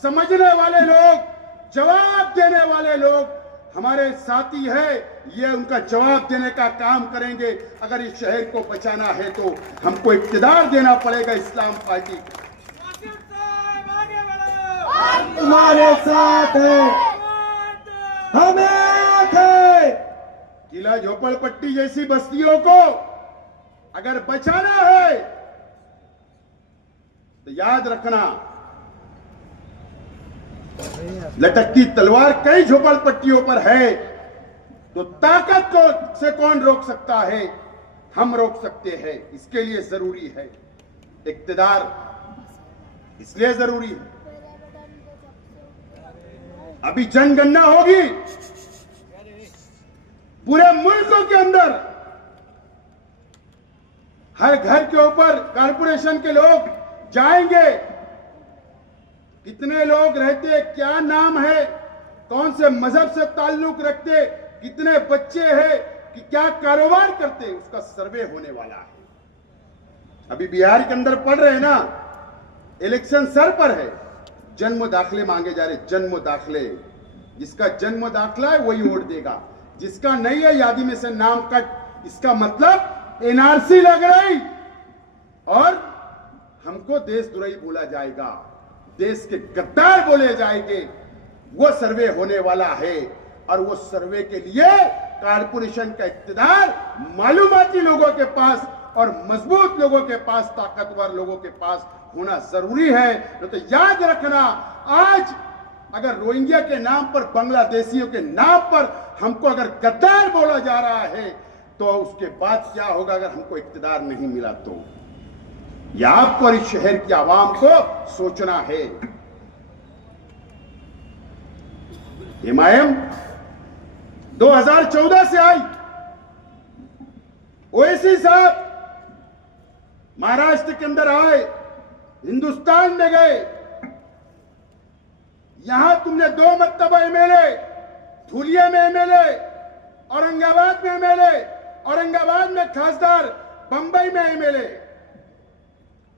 समझने वाले लोग, जवाब देने वाले लोग हमारे साथी है। ये उनका जवाब देने का काम करेंगे। अगर इस शहर को बचाना है तो हमको इक्तिदार देना पड़ेगा इस्लाम पार्टी को। तुम्हारे साथ है, हम एक है। किला झोपड़पट्टी जैसी बस्तियों को अगर बचाना है तो याद रखना, लटकती तलवार कई झोपड़पट्टियों पर है, तो ताकत को से कौन रोक सकता है? हम रोक सकते हैं। इसके लिए जरूरी है इक्तिदार, इसलिए जरूरी है। अभी जनगणना होगी पूरे मुल्कों के अंदर, हर घर के ऊपर कारपोरेशन के लोग जाएंगे, कितने लोग रहते, क्या नाम है, कौन से मजहब से ताल्लुक रखते, कितने बच्चे हैं, कि क्या कारोबार करते, उसका सर्वे होने वाला है। अभी बिहार के अंदर पढ़ रहे हैं ना, इलेक्शन सर पर है, जन्म दाखिले मांगे जा रहे, जन्म दाखिले। जिसका जन्म दाखिला है वही वोट देगा, जिसका नहीं है यादी में से नाम कट। इसका मतलब एनआरसी लग रही और हमको देशद्रोही बोला जाएगा, देश के गद्दार बोले जाएंगे। वो सर्वे होने वाला है और वो सर्वे के लिए कारपोरेशन का इक्तिदार मालूमाती लोगों के पास और मजबूत लोगों के पास, ताकतवर लोगों के पास होना जरूरी है। तो याद रखना, आज अगर रोहिंग्या के नाम पर, बांग्लादेशियों के नाम पर हमको अगर गद्दार बोला जा रहा है, तो उसके बाद क्या होगा अगर हमको इक्तिदार नहीं मिला तो। यह आपको और इस शहर की आवाम को सोचना है। एमआईएम 2014 से आई। ओवैसी साहब महाराष्ट्र के अंदर आए, हिंदुस्तान में गए, यहां तुमने 2 मरतबा एमएलए, धुलिया में एमएलए, औरंगाबाद में एमएलए, औरंगाबाद में खासदार, बंबई में एमएलए,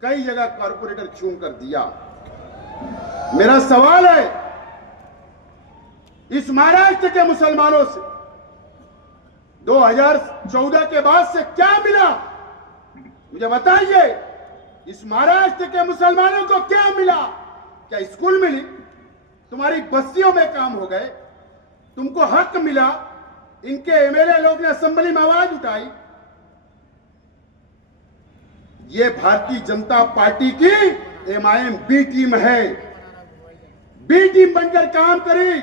कई जगह कॉर्पोरेटर चुन कर दिया। मेरा सवाल है, इस महाराष्ट्र के मुसलमानों से 2014 के बाद से क्या मिला? मुझे बताइए, इस महाराष्ट्र के मुसलमानों को क्या मिला? क्या स्कूल मिली? तुम्हारी बस्तियों में काम हो गए? तुमको हक मिला? इनके एमएलए लोग ने असेंबली में आवाज उठाई। ये भारतीय जनता पार्टी की एमआईएम बी टीम है, बी टीम बनकर काम करी।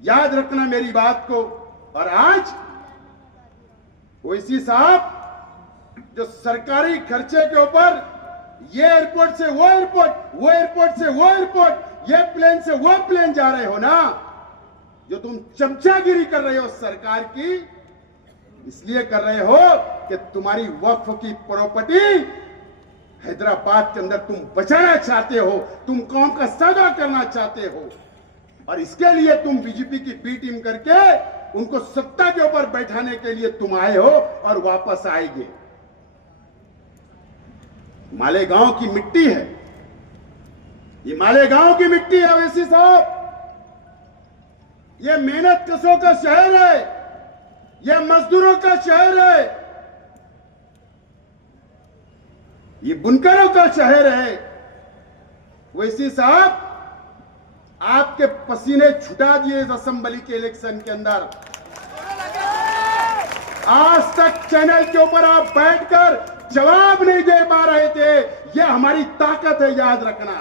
याद रखना मेरी बात को। और आज ओवैसी साहब जो सरकारी खर्चे के ऊपर ये एयरपोर्ट से वो एयरपोर्ट, वो एयरपोर्ट से वो एयरपोर्ट, ये प्लेन से वो प्लेन जा रहे हो ना, जो तुम चमचागिरी कर रहे हो सरकार की, इसलिए कर रहे हो कि तुम्हारी वक्फ की प्रॉपर्टी हैदराबाद के अंदर तुम बचाना चाहते हो, तुम कौम का सौदा करना चाहते हो, और इसके लिए तुम बीजेपी की बी टीम करके उनको सत्ता के ऊपर बैठाने के लिए तुम आए हो और वापस आएंगे। मालेगांव की मिट्टी है, ये मालेगांव की मिट्टी है ओवैसी साहब, ये मेहनत कशों का शहर है, ये मजदूरों का शहर है, ये बुनकरों का शहर है। ओवैसी साहब, आपके पसीने छुटा दिए इस असेंबली के इलेक्शन के अंदर। आज तक चैनल के ऊपर आप बैठकर जवाब नहीं दे पा रहे थे। यह हमारी ताकत है, याद रखना।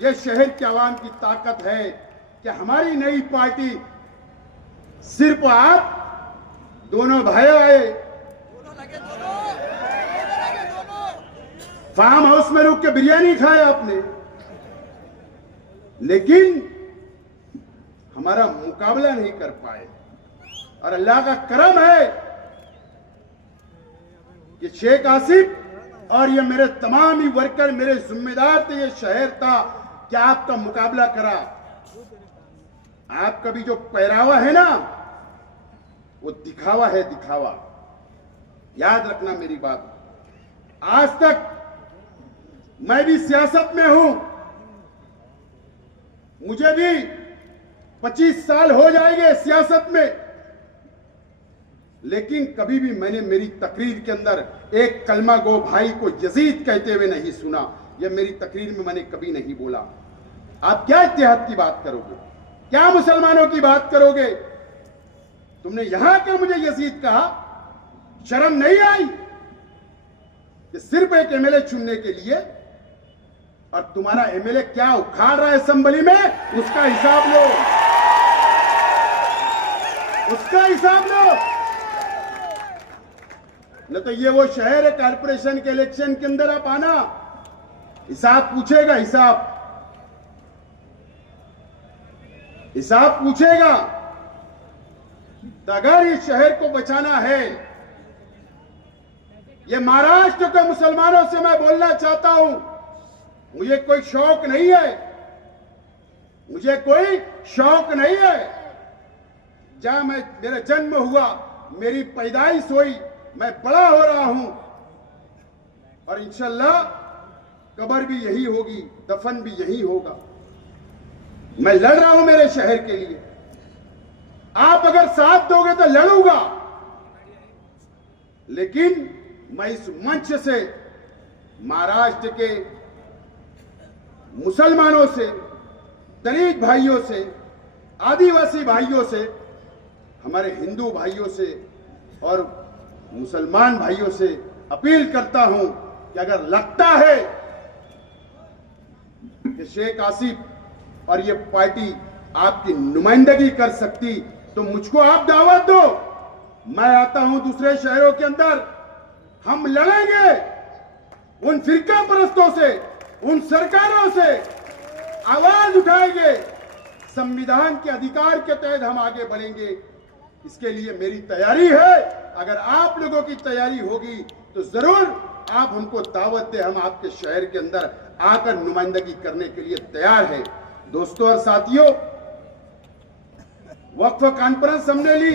यह शहर के आवाम की ताकत है कि हमारी नई पार्टी, सिर्फ आप दोनों भाई आए, फार्म हाउस में रुक के बिरयानी खाए आपने, लेकिन हमारा मुकाबला नहीं कर पाए। और अल्लाह का करम है कि शेख आसिफ और ये मेरे तमाम ही वर्कर, मेरे जिम्मेदार थे, ये शहर था कि आपका मुकाबला करा। आपका भी जो पहरावा है ना, वो दिखावा है, दिखावा। याद रखना मेरी बात। आज तक मैं भी सियासत में हूं, मुझे भी 25 साल हो जाएंगे सियासत में, लेकिन कभी भी मैंने मेरी तकरीर के अंदर एक कलमा गो भाई को यजीद कहते हुए नहीं सुना। यह मेरी तकरीर में मैंने कभी नहीं बोला। आप क्या इत्तेहाद की बात करोगे? क्या मुसलमानों की बात करोगे? तुमने यहां क्यों मुझे यजीद कहा? शर्म नहीं आई कि सिर्फ एक एमएलए चुनने के लिए? और तुम्हारा एमएलए क्या उखाड़ रहा है असेंबली में, उसका हिसाब लो, उसका हिसाब लो। न तो ये वो शहर है कारपोरेशन के इलेक्शन के अंदर आप आना, हिसाब पूछेगा, हिसाब पूछेगा। तो अगर इस शहर को बचाना है, ये महाराष्ट्र के मुसलमानों से मैं बोलना चाहता हूं, मुझे कोई शौक नहीं है, मुझे कोई शौक नहीं है। जहां मेरा जन्म हुआ, मेरी पैदाइश हुई, मैं बड़ा हो रहा हूं, और इंशाल्लाह कब्र भी यही होगी, दफन भी यही होगा। मैं लड़ रहा हूं मेरे शहर के लिए। आप अगर साथ दोगे तो लड़ूंगा, लेकिन मैं इस मंच से महाराष्ट्र के मुसलमानों से, दलित भाइयों से, आदिवासी भाइयों से, हमारे हिंदू भाइयों से और मुसलमान भाइयों से अपील करता हूं कि अगर लगता है कि शेख आसिफ और ये पार्टी आपकी नुमाइंदगी कर सकती, तो मुझको आप दावत दो। मैं आता हूं दूसरे शहरों के अंदर, हम लड़ेंगे उन फिरका परस्तों से, उन सरकारों से, आवाज उठाएंगे, संविधान के अधिकार के तहत हम आगे बढ़ेंगे। इसके लिए मेरी तैयारी है। अगर आप लोगों की तैयारी होगी तो जरूर आप हमको दावत दें, हम आपके शहर के अंदर आकर नुमाइंदगी करने के लिए तैयार है। दोस्तों और साथियों, वक्फ कॉन्फ्रेंस हमने ली।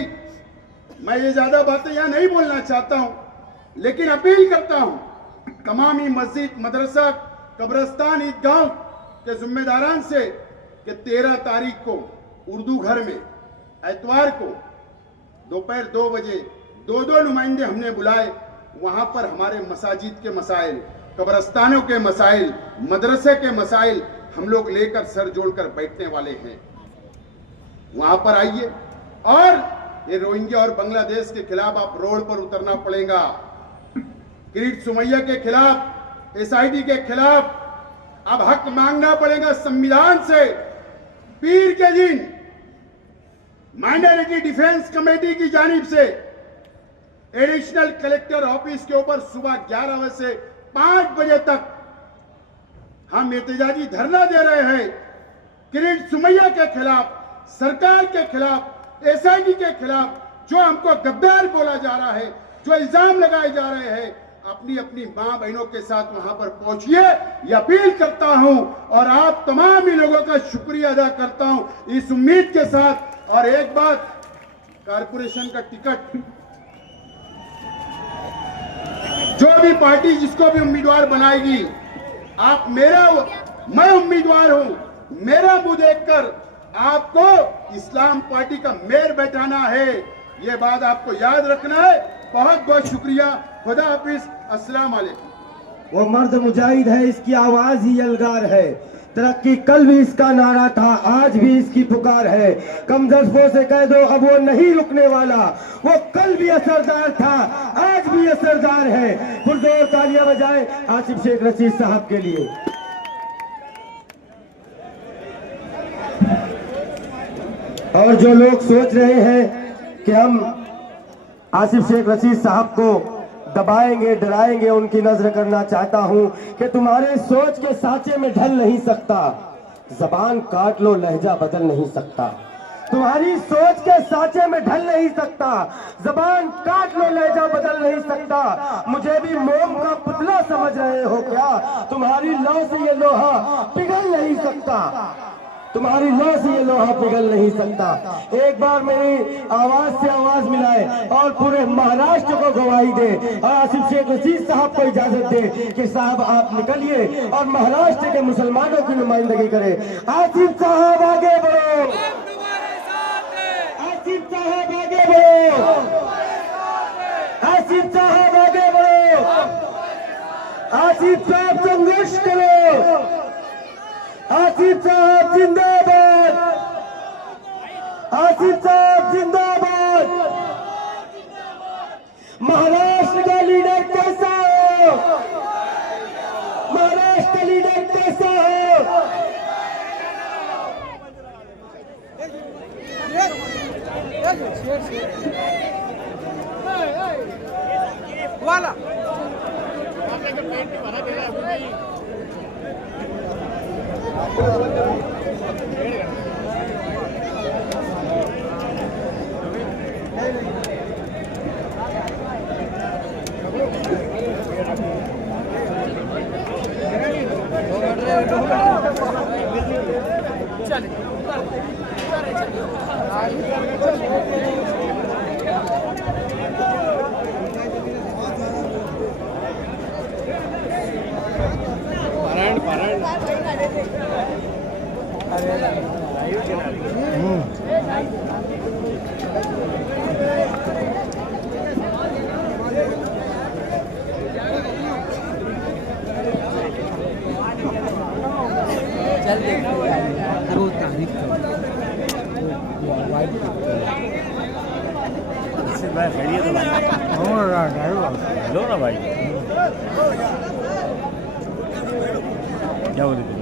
मैं ये ज्यादा बातें यहां नहीं बोलना चाहता हूं, लेकिन अपील करता हूं तमामी मस्जिद, मदरसा, कब्रिस्तान, ईदगाह के जिम्मेदारान से कि 13 तारीख को उर्दू घर में एतवार को दोपहर 2 बजे 2 नुमाइंदे हमने बुलाए। वहां पर हमारे मसाजिद के मसाइल, कब्रिस्तानों के मसाइल, मदरसे के मसाइल हम लोग लेकर सर जोड़कर बैठने वाले हैं। वहां पर आइए और ये रोहिंग्या और बांग्लादेश के खिलाफ आप रोड पर उतरना पड़ेगा। किरीट सुमैया के खिलाफ, एसआईटी के खिलाफ अब हक मांगना पड़ेगा संविधान से। पीर के दिन माइनॉरिटी डिफेंस कमेटी की जानिब से एडिशनल कलेक्टर ऑफिस के ऊपर सुबह 11 बजे से 5 बजे तक हम एहतजाजी धरना दे रहे हैं। किरीट सुमैया के खिलाफ, सरकार के खिलाफ, एसआईटी के खिलाफ जो हमको गद्दार बोला जा रहा है, जो इल्जाम लगाए जा रहे हैं, अपनी अपनी मां बहनों के साथ वहां पर पहुंचिए, ये अपील करता हूं। और आप तमाम ही लोगों का शुक्रिया अदा करता हूं इस उम्मीद के साथ। और एक बात, कारपोरेशन का टिकट जो भी पार्टी जिसको भी उम्मीदवार बनाएगी, आप मैं उम्मीदवार हूं, मेरा मुंह देखकर आपको इस्लाम पार्टी का मेयर बैठाना है। ये बात आपको याद रखना है। बहुत बहुत शुक्रिया। खुदा हाफिज, अस्सलाम वालेकुम। वो मर्द मुजाहिद है, इसकी आवाज ही यलगार है। तरक्की कल भी इसका नारा था, आज भी इसकी पुकार है। कमजोरों से कह दो अब वो नहीं रुकने वाला, वो कल भी असरदार था, आज भी असरदार है। पुरजोर तालियां बजाएं आसिफ शेख रशीद साहब के लिए। और जो लोग सोच रहे हैं कि हम आसिफ शेख रशीद साहब को दबाएंगे, डराएंगे, उनकी नजर करना चाहता हूं कि तुम्हारे सोच के सांचे में ढल नहीं सकता। जबान काट लो, लहजा बदल नहीं सकता। तुम्हारी सोच के सांचे में ढल नहीं सकता। जबान काट लो, लहजा बदल नहीं सकता। मुझे भी मोम का पुतला समझ रहे हो क्या? तुम्हारी लौ से ये लोहा पिघल नहीं सकता। तुम्हारी लौ से ये लोहा पिघल नहीं सकता। एक बार मेरी आवाज से आवाज मिलाए और पूरे महाराष्ट्र को गवाही दे और आसिफ शेख रशीद साहब को इजाजत दे कि साहब आप निकलिए और महाराष्ट्र के मुसलमानों की नुमाइंदगी करें। आसिफ साहब आगे बढ़ो, आसिफ साहब आगे बढ़ो, आसिफ साहब आगे बढ़ो, आसिफ साहब संघर्ष करो, आसिफ साहब जिंदाबाद, आसिफ साहब जिंदाबाद। महाराष्ट्र का लीडर कैसा हो? महाराष्ट्र का लीडर कैसा हो? वाला लो ना भाई, क्या बोले थे?